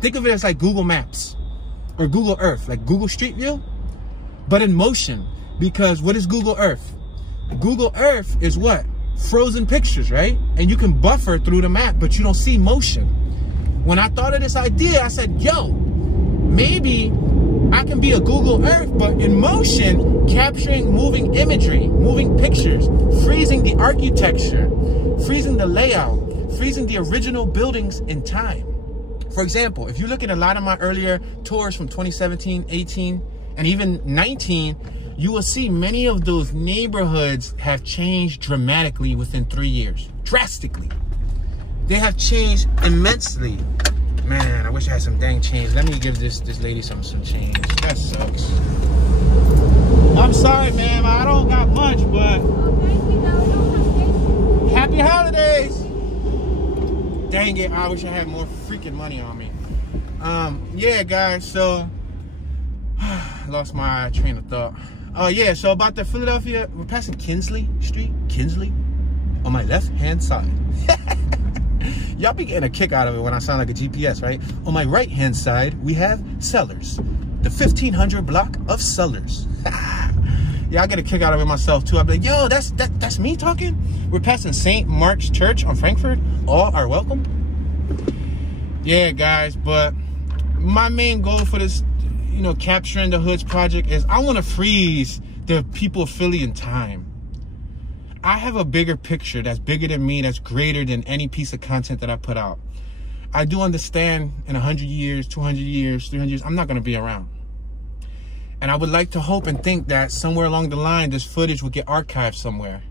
Think of it as like Google Maps or Google Earth, like Google Street View, but in motion. Because what is Google Earth? Google Earth is what? Frozen pictures, right? And you can buffer through the map, but you don't see motion. When I thought of this idea, I said, yo, maybe I can be a Google Earth, but in motion, capturing moving imagery, moving pictures, freezing the architecture, freezing the layout, freezing the original buildings in time. For example, if you look at a lot of my earlier tours from 2017, 18, and even 19, you will see many of those neighborhoods have changed dramatically within 3 years. Drastically. They have changed immensely. Man, I wish I had some dang change. Let me give this lady some change. That sucks. I'm sorry, ma'am. I don't got much, but happy holidays. Dang it, I wish I had more freaking money on me. Yeah, guys, so lost my train of thought. Oh, yeah, so about the Philadelphia, we're passing Kinsley Street. Kinsley? On my left-hand side. Y'all be getting a kick out of it when I sound like a GPS, right? On my right-hand side, we have Sellers. The 1500 block of Sellers. Yeah, I get a kick out of it myself, too. I'll be like, yo, that's me talking? We're passing St. Mark's Church on Frankford. All are welcome. Yeah, guys, but my main goal for this, you know, capturing the hoods project is I want to freeze the people of Philly in time. I have a bigger picture that's bigger than me, that's greater than any piece of content that I put out. I do understand in 100 years, 200 years, 300 years, I'm not going to be around. And I would like to hope and think that somewhere along the line, this footage will get archived somewhere.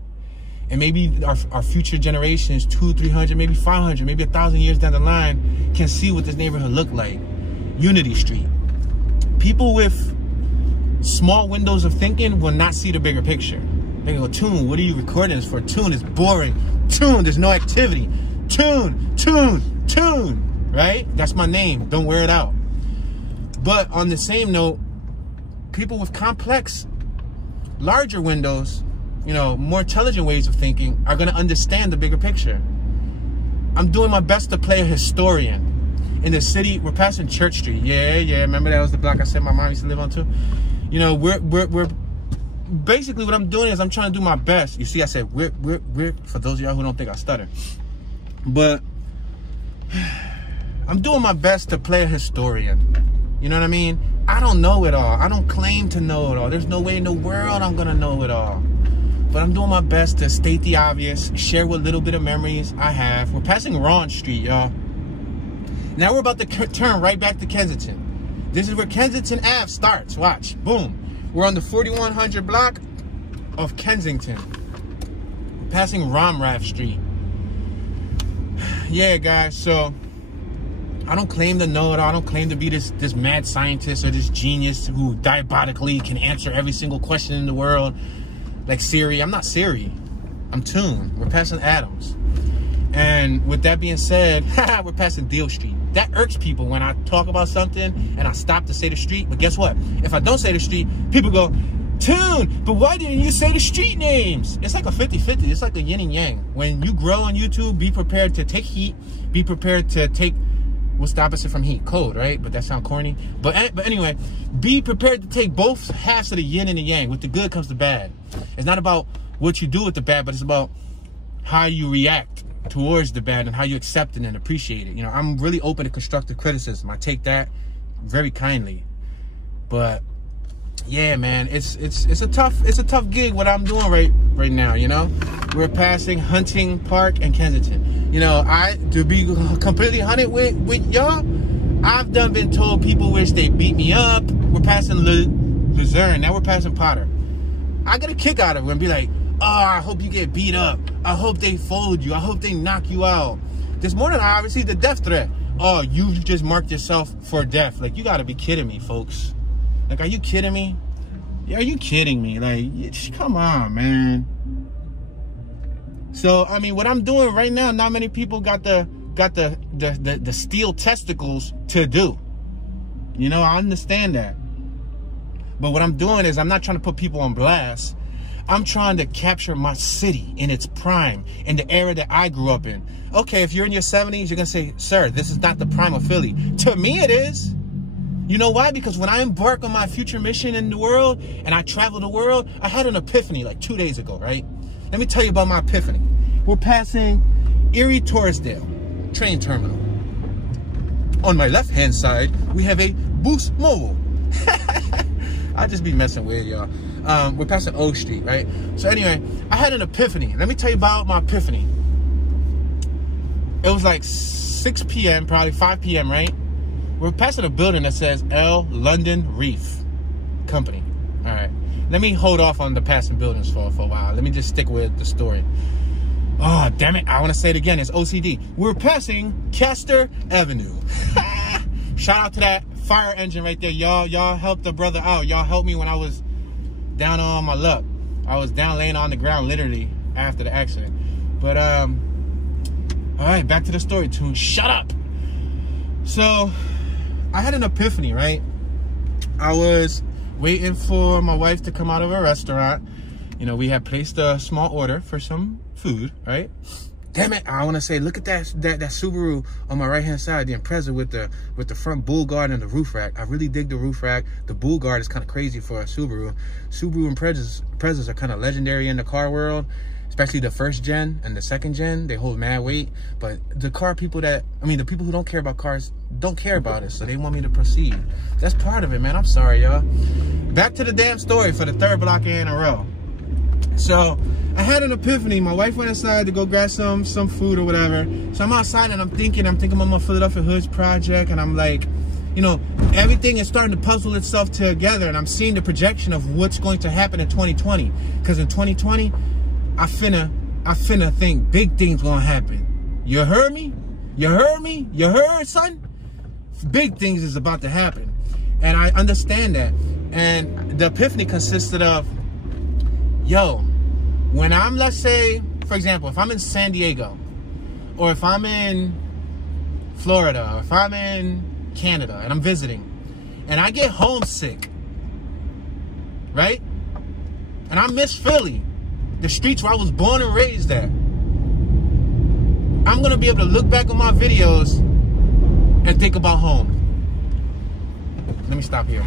And maybe our future generations, 200, 300, maybe 500, maybe 1,000 years down the line, can see what this neighborhood looked like. Unity Street. People with small windows of thinking will not see the bigger picture. They go, Tune, what are you recording this for? Tune is boring. Tune, there's no activity. Tune, right? That's my name. Don't wear it out. But on the same note, people with complex, larger windows, you know, more intelligent ways of thinking are going to understand the bigger picture. I'm doing my best to play a historian. In the city, we're passing Church Street. Yeah. Remember that was the block I said my mom used to live on too? You know, we're basically what I'm doing is I'm trying to do my best. You see, I said we're for those of y'all who don't think I stutter. But I'm doing my best to play a historian. You know what I mean? I don't know it all. I don't claim to know it all. There's no way in the world I'm gonna know it all. But I'm doing my best to state the obvious, share what little bit of memories I have. We're passing Ron Street, y'all. Now we're about to turn right back to Kensington. This is where Kensington Ave starts. Watch. Boom. We're on the 4100 block of Kensington. We're passing Romrath Street. Yeah, guys, so I don't claim to know it all. I don't claim to be this mad scientist or this genius who diabolically can answer every single question in the world like Siri. I'm not Siri. I'm Tune. We're passing Adams. And with that being said, we're passing Breal Street. That irks people when I talk about something and I stop to say the street. But guess what? If I don't say the street, people go, Tune, but why didn't you say the street names? It's like a 50-50. It's like a yin and yang. When you grow on YouTube, be prepared to take heat. Be prepared to take, what's the opposite from heat? Cold, right? But that sounds corny. But anyway, be prepared to take both halves of the yin and the yang. With the good comes the bad. It's not about what you do with the bad, but it's about how you react towards the bad and how you accept it and appreciate it. You know, I'm really open to constructive criticism. I take that very kindly. But yeah, man, it's a tough gig what I'm doing right now, you know. We're passing Hunting Park and Kensington. You know, to be completely hunted with y'all, I've been told people wish they beat me up. We're passing Luzerne, now we're passing Potter. I get a kick out of it and be like, oh, I hope you get beat up. I hope they fold you. I hope they knock you out. This morning, I received a death threat. Oh, you just marked yourself for death. Like, you got to be kidding me, folks. Like, are you kidding me? Are you kidding me? Like, come on, man. So, I mean, what I'm doing right now, not many people got the steel testicles to do. You know, I understand that. But what I'm doing is I'm not trying to put people on blast. I'm trying to capture my city in its prime, in the era that I grew up in. Okay, if you're in your 70s, you're going to say, sir, this is not the prime of Philly. To me, it is. You know why? Because when I embark on my future mission in the world and I travel the world, I had an epiphany like 2 days ago, right? Let me tell you about my epiphany. We're passing Erie Torresdale train terminal. On my left-hand side, we have a Boost Mobile. I just be messing with y'all. We're passing O Street, right? So anyway, I had an epiphany. Let me tell you about my epiphany. It was like 6 p.m., probably 5 p.m., right? We're passing a building that says L London Reef Company. All right. Let me hold off on the passing buildings for a while. Let me just stick with the story. Oh, damn it. I want to say it again. It's OCD. We're passing Castor Avenue. Shout out to that fire engine right there. Y'all helped the brother out. Y'all helped me when I was down on my luck. I was down laying on the ground literally after the accident. But all right, back to the story. Tune, shut up. So I had an epiphany, right? I was waiting for my wife to come out of a restaurant. You know, we had placed a small order for some food, right? Damn it, I want to say, look at that Subaru on my right-hand side, the Impreza with the front bull guard and the roof rack. I really dig the roof rack. The bull guard is kind of crazy for a Subaru. Subaru Imprezas are kind of legendary in the car world, especially the first gen and the second gen. They hold mad weight. But the people who don't care about cars don't care about it, so they want me to proceed. That's part of it, man. I'm sorry, y'all. Back to the damn story for the third block in a row. So I had an epiphany. My wife went inside to go grab some food or whatever. So I'm outside and I'm thinking about my Philadelphia Hoods project, and I'm like, you know, everything is starting to puzzle itself together, and I'm seeing the projection of what's going to happen in 2020. Because in 2020, I finna think big things gonna happen. You heard me? You heard me? You heard, son? Big things is about to happen. And I understand that. And the epiphany consisted of, yo, when I'm, let's say, for example, if I'm in San Diego, or if I'm in Florida, or if I'm in Canada and I'm visiting, and I get homesick, right? And I miss Philly, the streets where I was born and raised at. I'm gonna be able to look back on my videos and think about home. Let me stop here.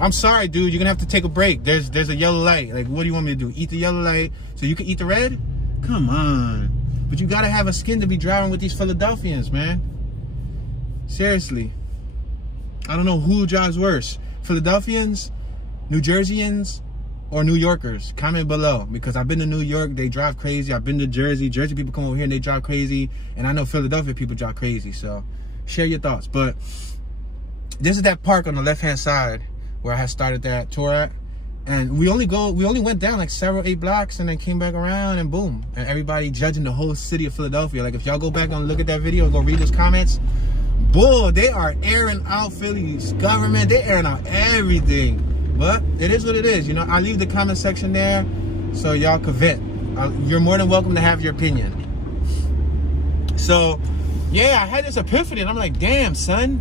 I'm sorry, dude. You're gonna have to take a break. There's a yellow light. Like, what do you want me to do? Eat the yellow light so you can eat the red? Come on. But you gotta have a skin to be driving with these Philadelphians, man. Seriously. I don't know who drives worse. Philadelphians, New Jerseyans, or New Yorkers. Comment below, because I've been to New York, they drive crazy. I've been to Jersey. Jersey people come over here and they drive crazy. And I know Philadelphia people drive crazy. So share your thoughts. But this is that park on the left-hand side where I had started that tour at. And we only went down like 8 blocks and then came back around and boom. And everybody judging the whole city of Philadelphia. Like, if y'all go back and look at that video and go read those comments, boy, they are airing out Philly's government. They airing out everything. But it is what it is. You know, I leave the comment section there so y'all can vent. You're more than welcome to have your opinion. So, yeah, I had this epiphany and I'm like, damn, son.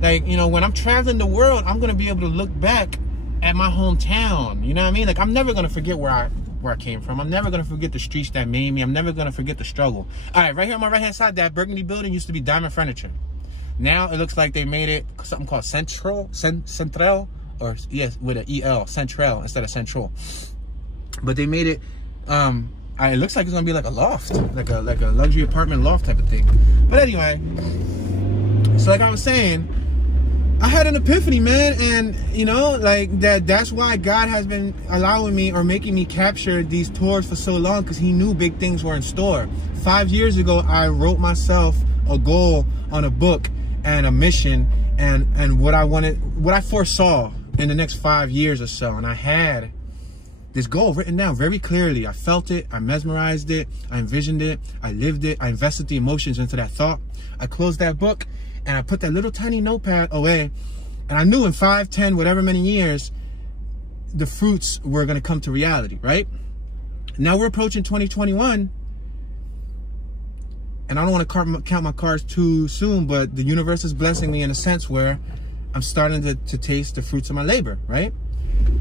Like, you know, when I'm traveling the world, I'm going to be able to look back at my hometown. You know what I mean? Like, I'm never going to forget where I came from. I'm never going to forget the streets that made me. I'm never going to forget the struggle. All right, right here on my right-hand side, that burgundy building used to be Diamond Furniture. Now it looks like they made it something called Central, or yes, with an EL, Central instead of Central. But they made it, it looks like it's going to be like a loft, like a luxury apartment loft type of thing. But anyway, so like I was saying, I had an epiphany, man, and you know, like that's why God has been allowing me or making me capture these tours for so long, because he knew big things were in store. 5 years ago, I wrote myself a goal on a book and a mission and what I foresaw in the next 5 years or so. And I had this goal written down very clearly. I felt it, I mesmerized it, I envisioned it, I lived it, I invested the emotions into that thought. I closed that book and I put that little tiny notepad away, and I knew in 5, 10, whatever many years, the fruits were going to come to reality, right? Now we're approaching 2021, and I don't want to count my cards too soon, but the universe is blessing me in a sense where I'm starting to taste the fruits of my labor, right?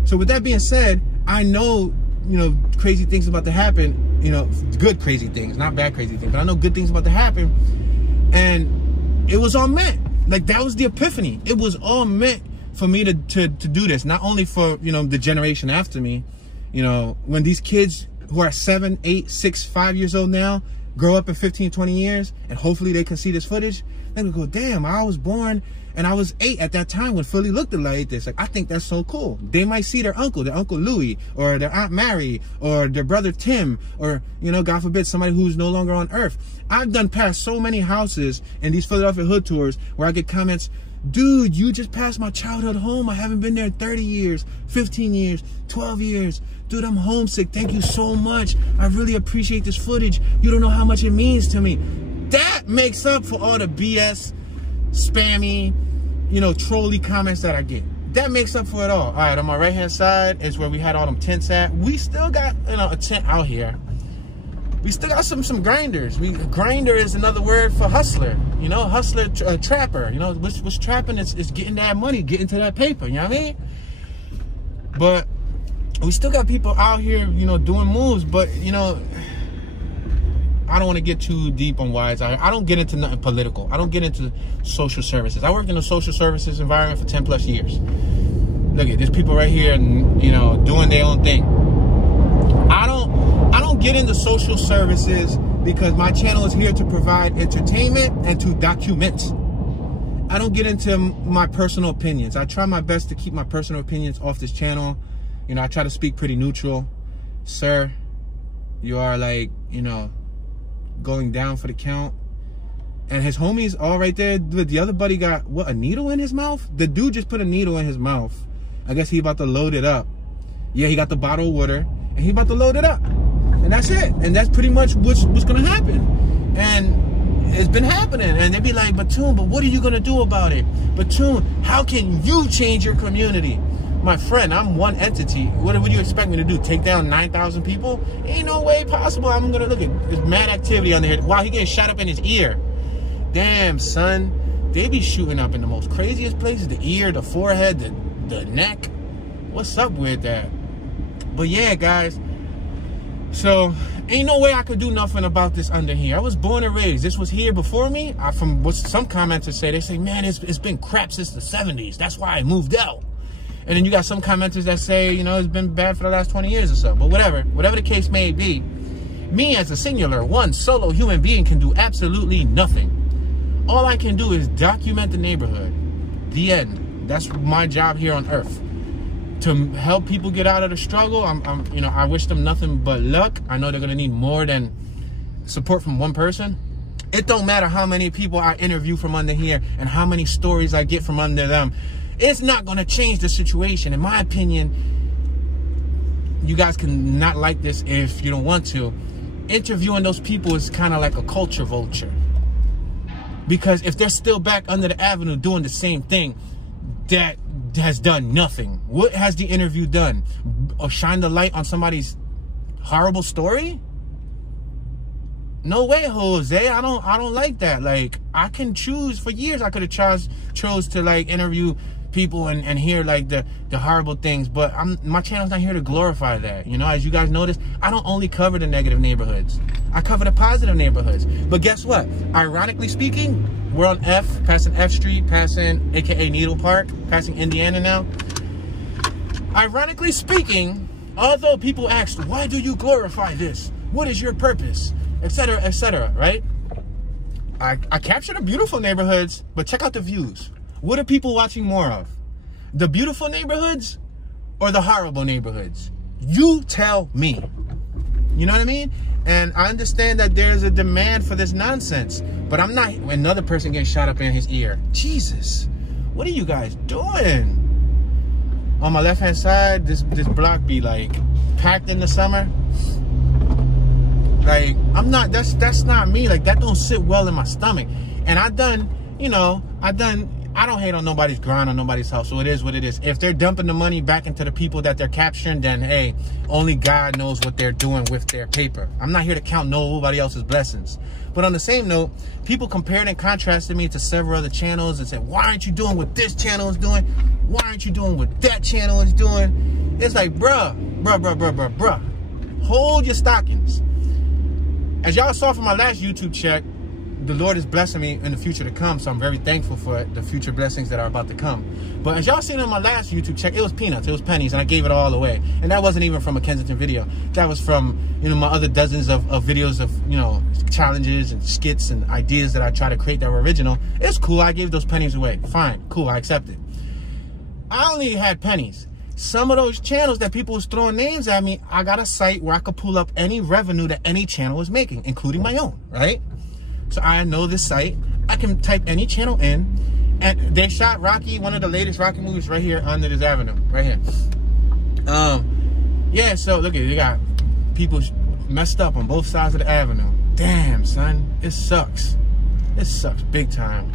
So with that being said, I know, you know, crazy things about to happen, you know, good crazy things, not bad crazy things, but I know good things about to happen, and it was all meant. Like, that was the epiphany. It was all meant for me to do this. Not only for, you know, the generation after me. You know, when these kids who are 7, 8, 6, 5 years old now grow up in 15, 20 years, and hopefully they can see this footage, they're gonna go, damn, I was born and I was 8 at that time when Philly looked like this. Like, I think that's so cool. They might see their Uncle Louie, or their Aunt Mary, or their brother Tim, or, you know, God forbid, somebody who's no longer on earth. I've done past so many houses in these Philadelphia hood tours where I get comments, dude, you just passed my childhood home. I haven't been there in 30 years, 15 years, 12 years. Dude, I'm homesick. Thank you so much. I really appreciate this footage. You don't know how much it means to me. That makes up for all the BS, spammy, you know, trolly comments that I get. that makes up for it all. All right, on my right-hand side is where we had all them tents at. We still got, you know, a tent out here. We still got some grinders. Grinder is another word for hustler. You know, hustler, trapper. You know, what's trapping is getting that money, getting to that paper. You know what I mean? But we still got people out here, you know, doing moves. But, you know, I don't want to get too deep on why it's out here. I don't get into nothing political. I don't get into social services. I worked in a social services environment for 10 plus years. Look at, there's people right here, and, you know, doing their own thing. I don't get into social services because my channel is here to provide entertainment and to document. I don't get into my personal opinions. I try my best to keep my personal opinions off this channel. You know, I try to speak pretty neutral. Sir, you are, like, you know, going down for the count. And his homies all right there. The other buddy got, what, a needle in his mouth? The dude just put a needle in his mouth. I guess he about to load it up. Yeah, he got the bottle of water, and he about to load it up. And that's it. And that's pretty much what's going to happen. And it's been happening. And they be like, Batoon, but what are you going to do about it? Batoon, how can you change your community? My friend, I'm one entity. What would you expect me to do? Take down 9,000 people? Ain't no way possible. I'm going to look at this mad activity on there. Wow, he getting shot up in his ear. Damn, son. They be shooting up in the most craziest places. The ear, the forehead, the neck. What's up with that? But yeah, guys. So, ain't no way I could do nothing about this under here. I was born and raised. This was here before me. From what some commenters say, they say, man, it's been crap since the 70s. That's why I moved out. And then you got some commenters that say, you know, it's been bad for the last 20 years or so. But whatever the case may be, me as a singular, one solo human being can do absolutely nothing. All I can do is document the neighborhood. The end. That's my job here on earth. To help people get out of the struggle, you know, I wish them nothing but luck. I know they're gonna need more than support from one person. It don't matter how many people I interview from under here and how many stories I get from under them. It's not gonna change the situation. In my opinion, you guys can not like this if you don't want to. Interviewing those people is kind of like a culture vulture. Because if they're still back under the avenue doing the same thing, that has done nothing. What has the interview done? Or shine the light on somebody's horrible story? No way, Jose. I don't like that. Like, I can choose. For years I could have chose to, like, interview people and hear, like, the horrible things, but my channel's not here to glorify that. You know, as you guys notice, I don't only cover the negative neighborhoods. I cover the positive neighborhoods. But guess what? Ironically speaking, we're on F, passing F Street, passing AKA Needle Park, passing Indiana now. Ironically speaking, although people asked, why do you glorify this? What is your purpose? Etc., right? I capture the beautiful neighborhoods, but check out the views. What are people watching more of? The beautiful neighborhoods or the horrible neighborhoods? You tell me. You know what I mean? And I understand that there's a demand for this nonsense, but I'm not another person getting shot up in his ear. Jesus, what are you guys doing? On my left-hand side, this block be like packed in the summer. Like, that's not me. Like, that don't sit well in my stomach. And I don't hate on nobody's grind, on nobody's house, so it is what it is. If they're dumping the money back into the people that they're capturing, then, hey, only God knows what they're doing with their paper. I'm not here to count nobody else's blessings. But on the same note, people compared and contrasted me to several other channels and said, why aren't you doing what this channel is doing? Why aren't you doing what that channel is doing? It's like, bruh. Hold your stockings. As y'all saw from my last YouTube check, the Lord is blessing me in the future to come, so I'm very thankful for the future blessings that are about to come. But as y'all seen on my last YouTube check, it was peanuts, it was pennies, and I gave it all away. And that wasn't even from a Kensington video. That was from, you know, my other dozens of videos of, you know, challenges and skits and ideas that I try to create that were original. It's cool, I gave those pennies away. Fine, cool, I accept it. I only had pennies. Some of those channels that people was throwing names at me, I got a site where I could pull up any revenue that any channel was making, including my own, right? So I know this site. I can type any channel in, and they shot Rocky, one of the latest Rocky movies, right here under this avenue, right here. Yeah. So look at it. You got people messed up on both sides of the avenue. Damn, son, it sucks. It sucks big time.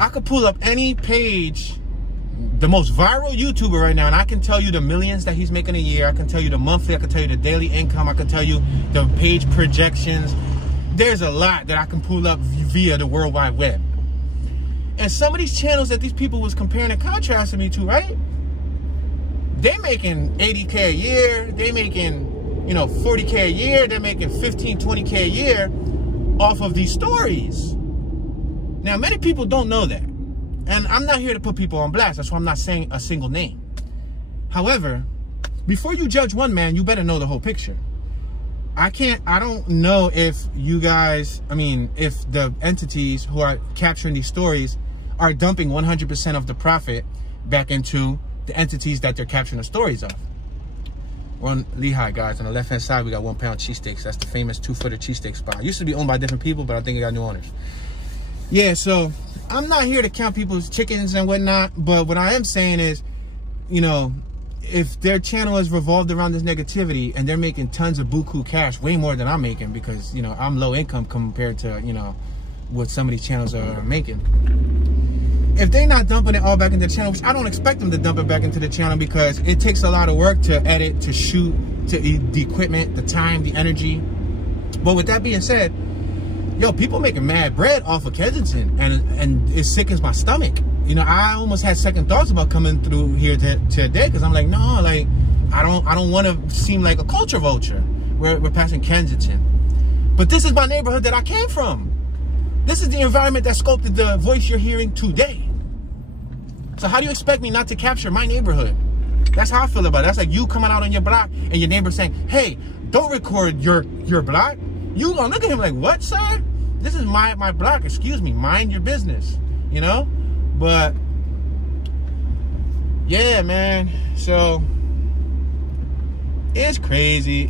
I could pull up any page the most viral YouTuber right now, and I can tell you the millions that he's making a year. I can tell you the monthly. I can tell you the daily income. I can tell you the page projections. There's a lot that I can pull up via the World Wide Web. And some of these channels that these people was comparing and contrasting me to, right? They're making 80K a year. They're making, you know, 40K a year. They're making 15, 20K a year off of these stories. Now, many people don't know that. And I'm not here to put people on blast. That's why I'm not saying a single name. However, before you judge one man, you better know the whole picture. I don't know if you guys, if the entities who are capturing these stories are dumping 100% of the profit back into the entities that they're capturing the stories of. We're on Lehigh, guys. On the left-hand side, we got 1 pound cheesesteaks. That's the famous 2-footer cheesesteak spot. It used to be owned by different people, but I think it got new owners. Yeah, so I'm not here to count people's chickens and whatnot, but what I am saying is, you know, if their channel is revolved around this negativity and they're making tons of buku cash, way more than I'm making, because, you know, I'm low income compared to, you know, what some of these channels are making. If they're not dumping it all back into the channel, which I don't expect them to dump it back into the channel, because it takes a lot of work to edit, to shoot, to the equipment, the time, the energy. But with that being said, yo, people making mad bread off of Kensington, and it sickens my stomach. You know, I almost had second thoughts about coming through here today, because I'm like, no, like, I don't want to seem like a culture vulture. We're passing Kensington. But this is my neighborhood that I came from. This is the environment that sculpted the voice you're hearing today. So how do you expect me not to capture my neighborhood? That's how I feel about it. That's like you coming out on your block and your neighbor saying, hey, don't record your block. You gonna look at him like, what, sir? This is my block, excuse me, mind your business, you know? But yeah, man, so it's crazy.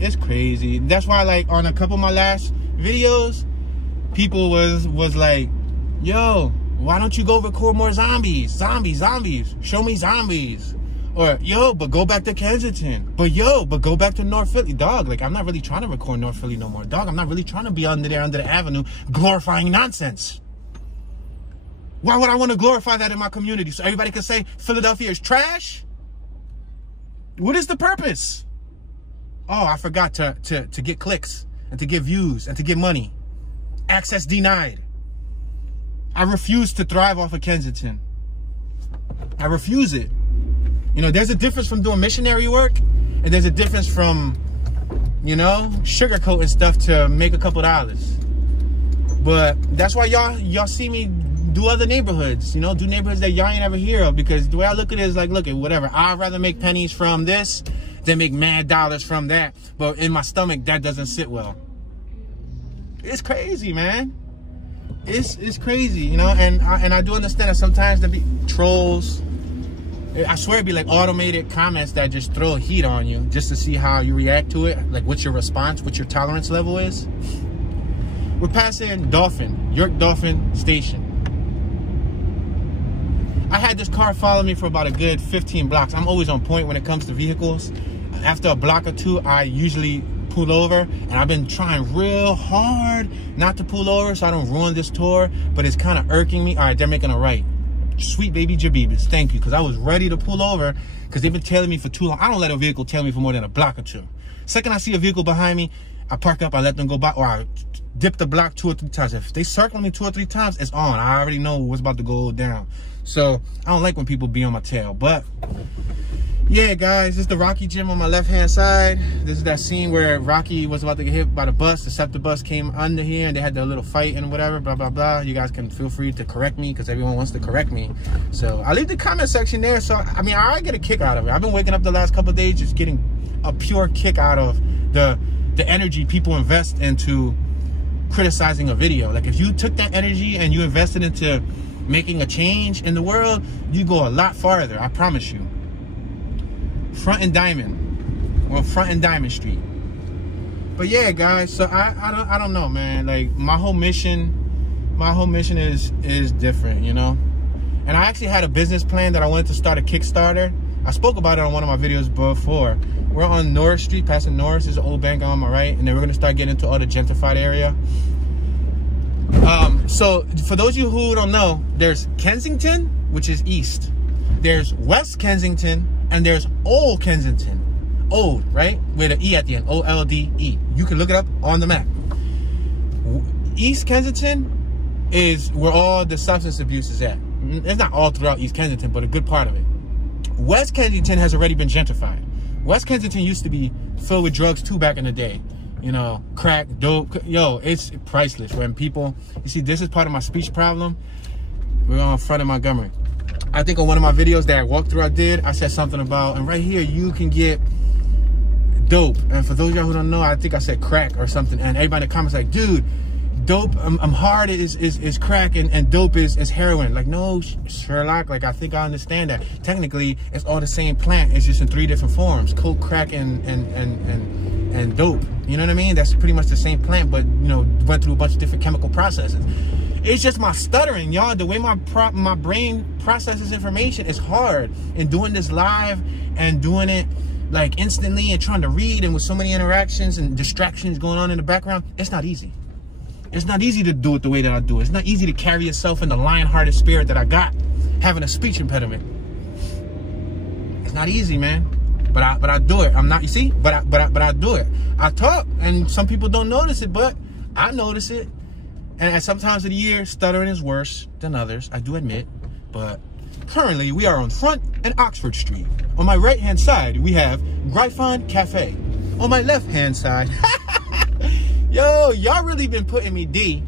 That's why, like, on a couple of my last videos, people was like, yo, why don't you go record more zombies? Zombies. Show me zombies. Or, yo, but go back to Kensington. But go back to North Philly. Dog, like, I'm not really trying to record North Philly no more. Dog, I'm not really trying to be under the avenue glorifying nonsense. Why would I want to glorify that in my community? So everybody can say Philadelphia is trash? What is the purpose? Oh, I forgot to get clicks and to get views and to get money. Access denied. I refuse to thrive off of Kensington. I refuse it. You know, there's a difference from doing missionary work, and there's a difference from, you know, sugarcoating stuff to make a couple dollars. But that's why y'all see me do other neighborhoods, you know, do neighborhoods that y'all ain't ever hear of, because the way I look at it is like, look, whatever, I'd rather make pennies from this than make mad dollars from that. But in my stomach, that doesn't sit well. It's crazy, man. It's crazy, you know, and I do understand that sometimes there be trolls. I swear it'd be like automated comments that just throw heat on you just to see how you react to it, like what's your response, what your tolerance level is. We're passing York Dolphin Station. I had this car follow me for about a good 15 blocks. I'm always on point when it comes to vehicles. After a block or two, I usually pull over, and I've been trying real hard not to pull over so I don't ruin this tour, but it's kind of irking me. All right, they're making a right. Sweet baby Jabibas, thank you, because I was ready to pull over because they've been tailing me for too long. I don't let a vehicle tail me for more than a block or two. Second I see a vehicle behind me, I park up, I let them go by, or I dip the block 2 or 3 times. If they circle me 2 or 3 times, it's on. I already know what's about to go down. So I don't like when people be on my tail. But yeah, guys, this is the Rocky gym on my left-hand side. This is that scene where Rocky was about to get hit by the bus. The SEPTA bus came under here, and they had their little fight and whatever, blah, blah, blah. You guys can feel free to correct me, because everyone wants to correct me. So I'll leave the comment section there. So, I mean, I get a kick out of it. I've been waking up the last couple of days just getting a pure kick out of the energy people invest into criticizing a video. Like, if you took that energy and you invested into making a change in the world, you go a lot farther, I promise you. Front and Diamond Street. But yeah, guys, so I don't know, man. Like, my whole mission is different, you know. And I actually had a business plan that I wanted to start a Kickstarter. I spoke about it on one of my videos before. We're on Norris Street, passing Norris. There's an old bank on my right, and then we're gonna start getting into all the gentrified area. So for those of you who don't know, there's Kensington, which is east. There's West Kensington and there's Old Kensington. Old, right? With an E at the end. O-L-D-E. You can look it up on the map. East Kensington is where all the substance abuse is at. It's not all throughout East Kensington, but a good part of it. West Kensington has already been gentrified. West Kensington used to be filled with drugs too back in the day. You know, crack, dope. Yo, it's priceless. When people, you see, this is part of my speech problem. We're on front of Montgomery. I think on one of my videos that I walked through, I said something about, and right here you can get dope. And for those of y'all who don't know, I think I said crack or something. And everybody in the comments like, dude, dope, I'm hard is crack and dope is heroin. Like, no, Sherlock, like, I think I understand that. Technically, it's all the same plant. It's just in 3 different forms: coke, crack, and dope. You know what I mean? That's pretty much the same plant, but, you know, went through a bunch of different chemical processes. It's just my stuttering, y'all. The way my brain processes information is hard. And doing this live and doing it like instantly and trying to read and with so many interactions and distractions going on in the background, it's not easy. It's not easy to do it the way that I do it. It's not easy to carry yourself in the lion-hearted spirit that I got, having a speech impediment. It's not easy, man. But I do it. I'm not, you see? But I do it. I talk, and some people don't notice it, but I notice it. And at some times of the year, stuttering is worse than others, I do admit. But currently, we are on Front and Oxford Street. On my right-hand side, we have Gryphon Cafe. On my left-hand side, yo, y'all really been putting me D.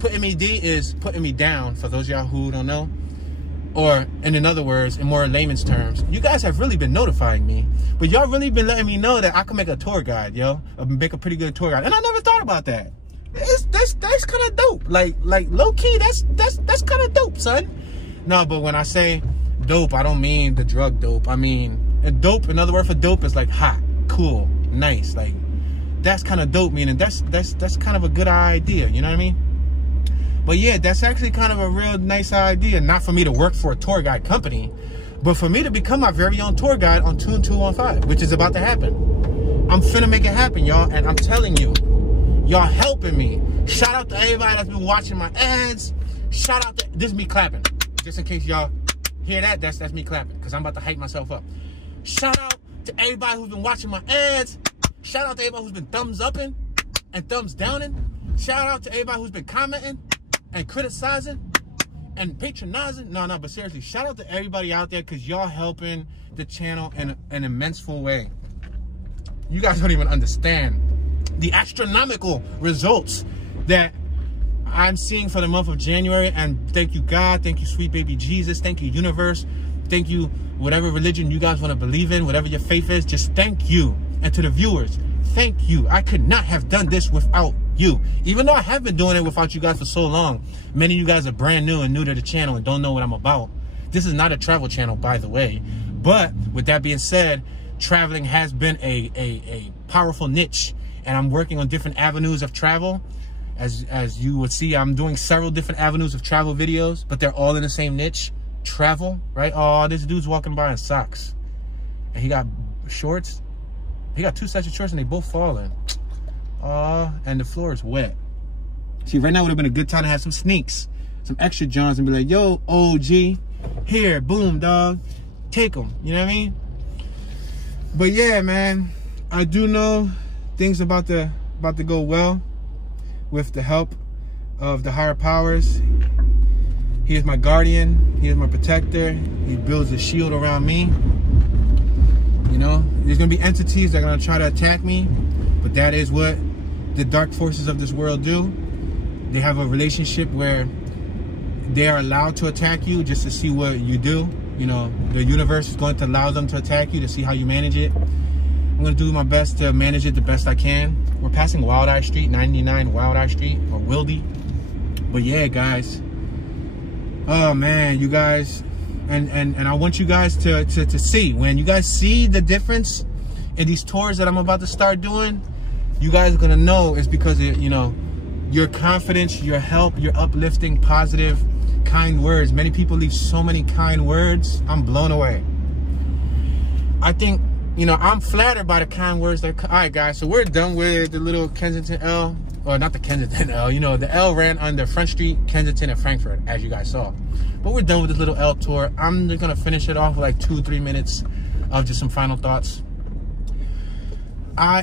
Putting me D is putting me down, for those of y'all who don't know. Or, in other words, in more layman's terms, you guys have really been notifying me. But y'all really been letting me know that I can make a tour guide, yo. I can make a pretty good tour guide. And I never thought about that. That's kind of dope. Like low key, that's kind of dope, son. No, but when I say dope, I don't mean the drug dope. I mean dope. Another word for dope is like hot, cool, nice. Like that's kind of dope. Meaning that's kind of a good idea. You know what I mean? But yeah, that's actually kind of a real nice idea. Not for me to work for a tour guide company, but for me to become my very own tour guide on 2-215, which is about to happen. I'm finna make it happen, y'all, and I'm telling you. Y'all helping me. Shout out to everybody that's been watching my ads. Shout out to, this is me clapping. Just in case y'all hear that, that's me clapping. Because I'm about to hype myself up. Shout out to everybody who's been watching my ads. Shout out to everybody who's been thumbs upping and thumbs downing. Shout out to everybody who's been commenting and criticizing and patronizing. No, but seriously, shout out to everybody out there because y'all helping the channel in an immense way. You guys don't even understand the astronomical results that I'm seeing for the month of January. And thank you, God. Thank you, sweet baby Jesus. Thank you, universe. Thank you, whatever religion you guys want to believe in, whatever your faith is. Just thank you. And to the viewers, thank you. I could not have done this without you. Even though I have been doing it without you guys for so long. Many of you guys are brand new and new to the channel and don't know what I'm about. This is not a travel channel, by the way. But with that being said, traveling has been a powerful niche. And I'm working on different avenues of travel. As you would see, I'm doing several different avenues of travel videos, but they're all in the same niche. Travel, right? Oh, this dude's walking by in socks. And he got shorts. He got 2 sets of shorts and they both falling. Oh, and the floor is wet. See, right now would have been a good time to have some sneaks, some extra Johns, and be like, yo, OG, here, boom, dog. Take them, you know what I mean? But yeah, man, I do know things about to go well with the help of the higher powers. He is my guardian. He is my protector. He builds a shield around me. You know, there's gonna be entities that are gonna try to attack me, but that is what the dark forces of this world do. They have a relationship where they are allowed to attack you just to see what you do. You know, the universe is going to allow them to attack you to see how you manage it. I'm going to do my best to manage it the best I can. We're passing Wild Eye Street, 99 Wild Eye Street, or Wildy. But yeah, guys. Oh, man, you guys. And I want you guys to see. When you guys see the difference in these tours that I'm about to start doing, you guys are going to know it's because of, you know, your confidence, your help, your uplifting, positive, kind words. Many people leave so many kind words. I'm blown away. I think, you know, I'm flattered by the kind words that, all right, guys, so we're done with the little Kensington L. or not the Kensington L, you know, the L ran under Front Street, Kensington, and Frankford, as you guys saw. But we're done with this little L tour. I'm just gonna finish it off with like 2-3 minutes of just some final thoughts. I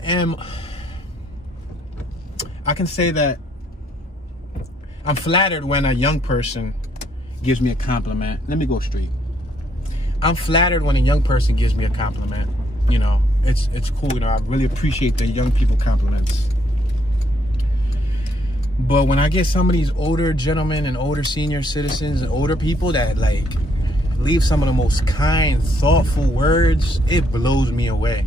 can say that I'm flattered when a young person gives me a compliment. Let me go straight. I'm flattered when a young person gives me a compliment. You know, it's cool. You know, I really appreciate the young people compliments. But when I get some of these older gentlemen and older senior citizens and older people that like leave some of the most kind, thoughtful words, it blows me away.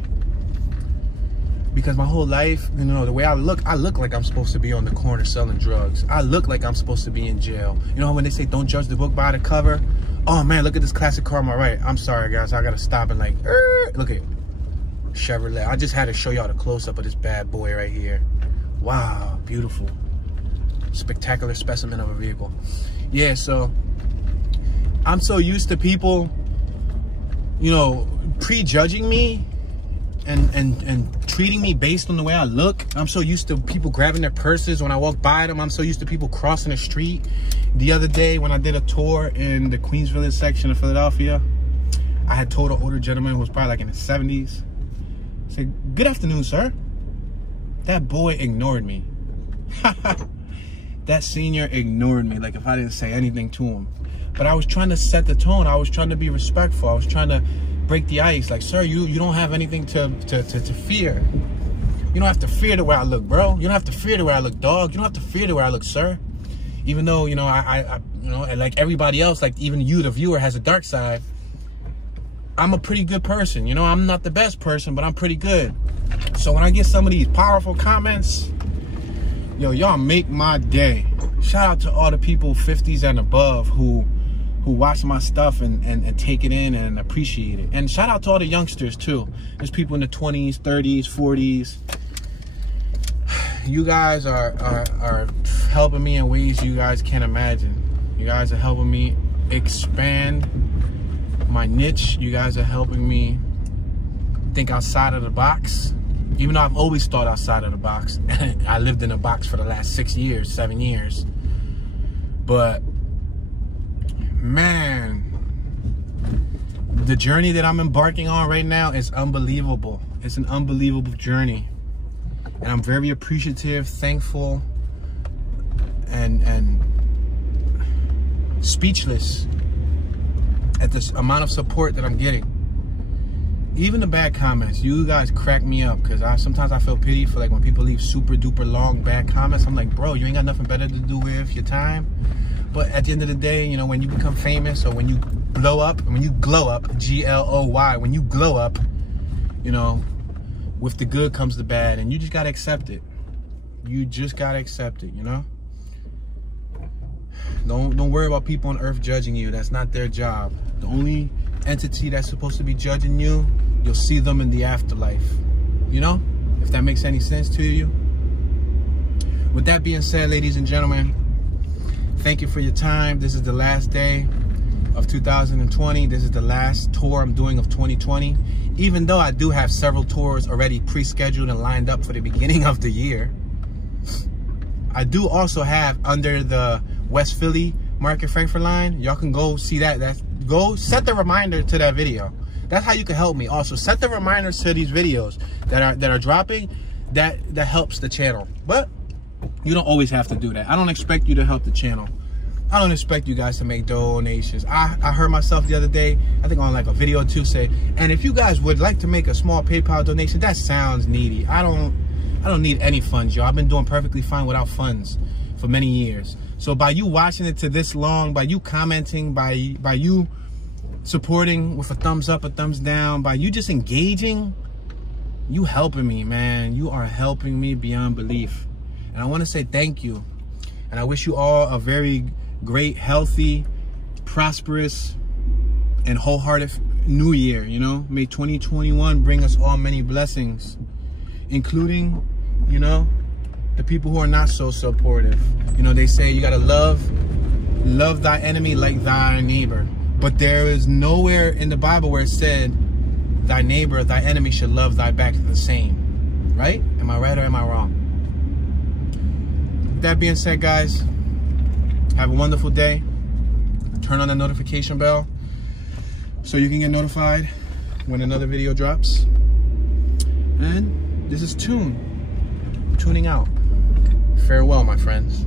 Because my whole life, you know, the way I look like I'm supposed to be on the corner selling drugs. I look like I'm supposed to be in jail. You know when they say don't judge the book by the cover? Oh man, look at this classic car on my right. I'm sorry guys, I gotta stop and like, look at Chevrolet. I just had to show y'all the close-up of this bad boy right here. Wow, beautiful. Spectacular specimen of a vehicle. Yeah, so I'm so used to people, you know, prejudging me and treating me based on the way I look. I'm so used to people grabbing their purses when I walk by them. I'm so used to people crossing the street. The other day when I did a tour in the Queens Village section of Philadelphia, I had told an older gentleman who was probably like in his 70s, I said, "Good afternoon, sir." That boy ignored me. That senior ignored me like if I didn't say anything to him. But I was trying to set the tone. I was trying to be respectful. I was trying to break the ice. Like, sir, you don't have anything to fear. You don't have to fear the way I look, bro. You don't have to fear the way I look, dog. You don't have to fear the way I look, sir. Even though, you know, I you know, and like everybody else, like even you, the viewer, has a dark side. I'm a pretty good person. You know, I'm not the best person, but I'm pretty good. So when I get some of these powerful comments, yo, y'all make my day. Shout out to all the people 50s and above who watch my stuff and take it in and appreciate it. And shout out to all the youngsters too. There's people in the 20s, 30s, 40s. You guys are helping me in ways you guys can't imagine. You guys are helping me expand my niche. You guys are helping me think outside of the box. Even though I've always thought outside of the box. I lived in a box for the last 6 years, 7 years. But man, the journey that I'm embarking on right now is unbelievable. It's an unbelievable journey. And I'm very appreciative, thankful, and speechless at this amount of support that I'm getting. Even the bad comments, you guys crack me up, because sometimes I feel pity for like when people leave super duper long bad comments. I'm like, bro, you ain't got nothing better to do with your time. But at the end of the day, you know, when you become famous or when you blow up, when you glow up, G-L-O-Y, when you glow up, you know, with the good comes the bad, and you just gotta accept it. You just gotta accept it, you know? Don't worry about people on earth judging you. That's not their job. The only entity that's supposed to be judging you, you'll see them in the afterlife. You know? If that makes any sense to you. With that being said, ladies and gentlemen, thank you for your time. This is the last day of 2020. This is the last tour I'm doing of 2020. Even though I do have several tours already pre-scheduled and lined up for the beginning of the year. I do also have under the West Philly Market-Frankford Line. Y'all can go see that. Go set the reminder to that video. That's how you can help me. Also, set the reminders to these videos that are dropping. That helps the channel. But you don't always have to do that. I don't expect you to help the channel. I don't expect you guys to make donations. I heard myself the other day, I think on like a video or two, say, and if you guys would like to make a small PayPal donation, that sounds needy. I don't need any funds, yo. I've been doing perfectly fine without funds for many years. So by you watching it to this long, by you commenting, by you supporting with a thumbs up, a thumbs down, by you just engaging, you helping me, man. You are helping me beyond belief. And I want to say thank you. And I wish you all a very great, healthy, prosperous, and wholehearted new year, you know? May 2021 bring us all many blessings, including, you know, the people who are not so supportive. You know, they say you gotta love thy enemy like thy neighbor. But there is nowhere in the Bible where it said thy neighbor, thy enemy should love thy back the same. Right? Am I right or am I wrong? that being said, guys, have a wonderful day. Turn on the notification bell so you can get notified when another video drops. And this is Tuning out. Farewell, my friends.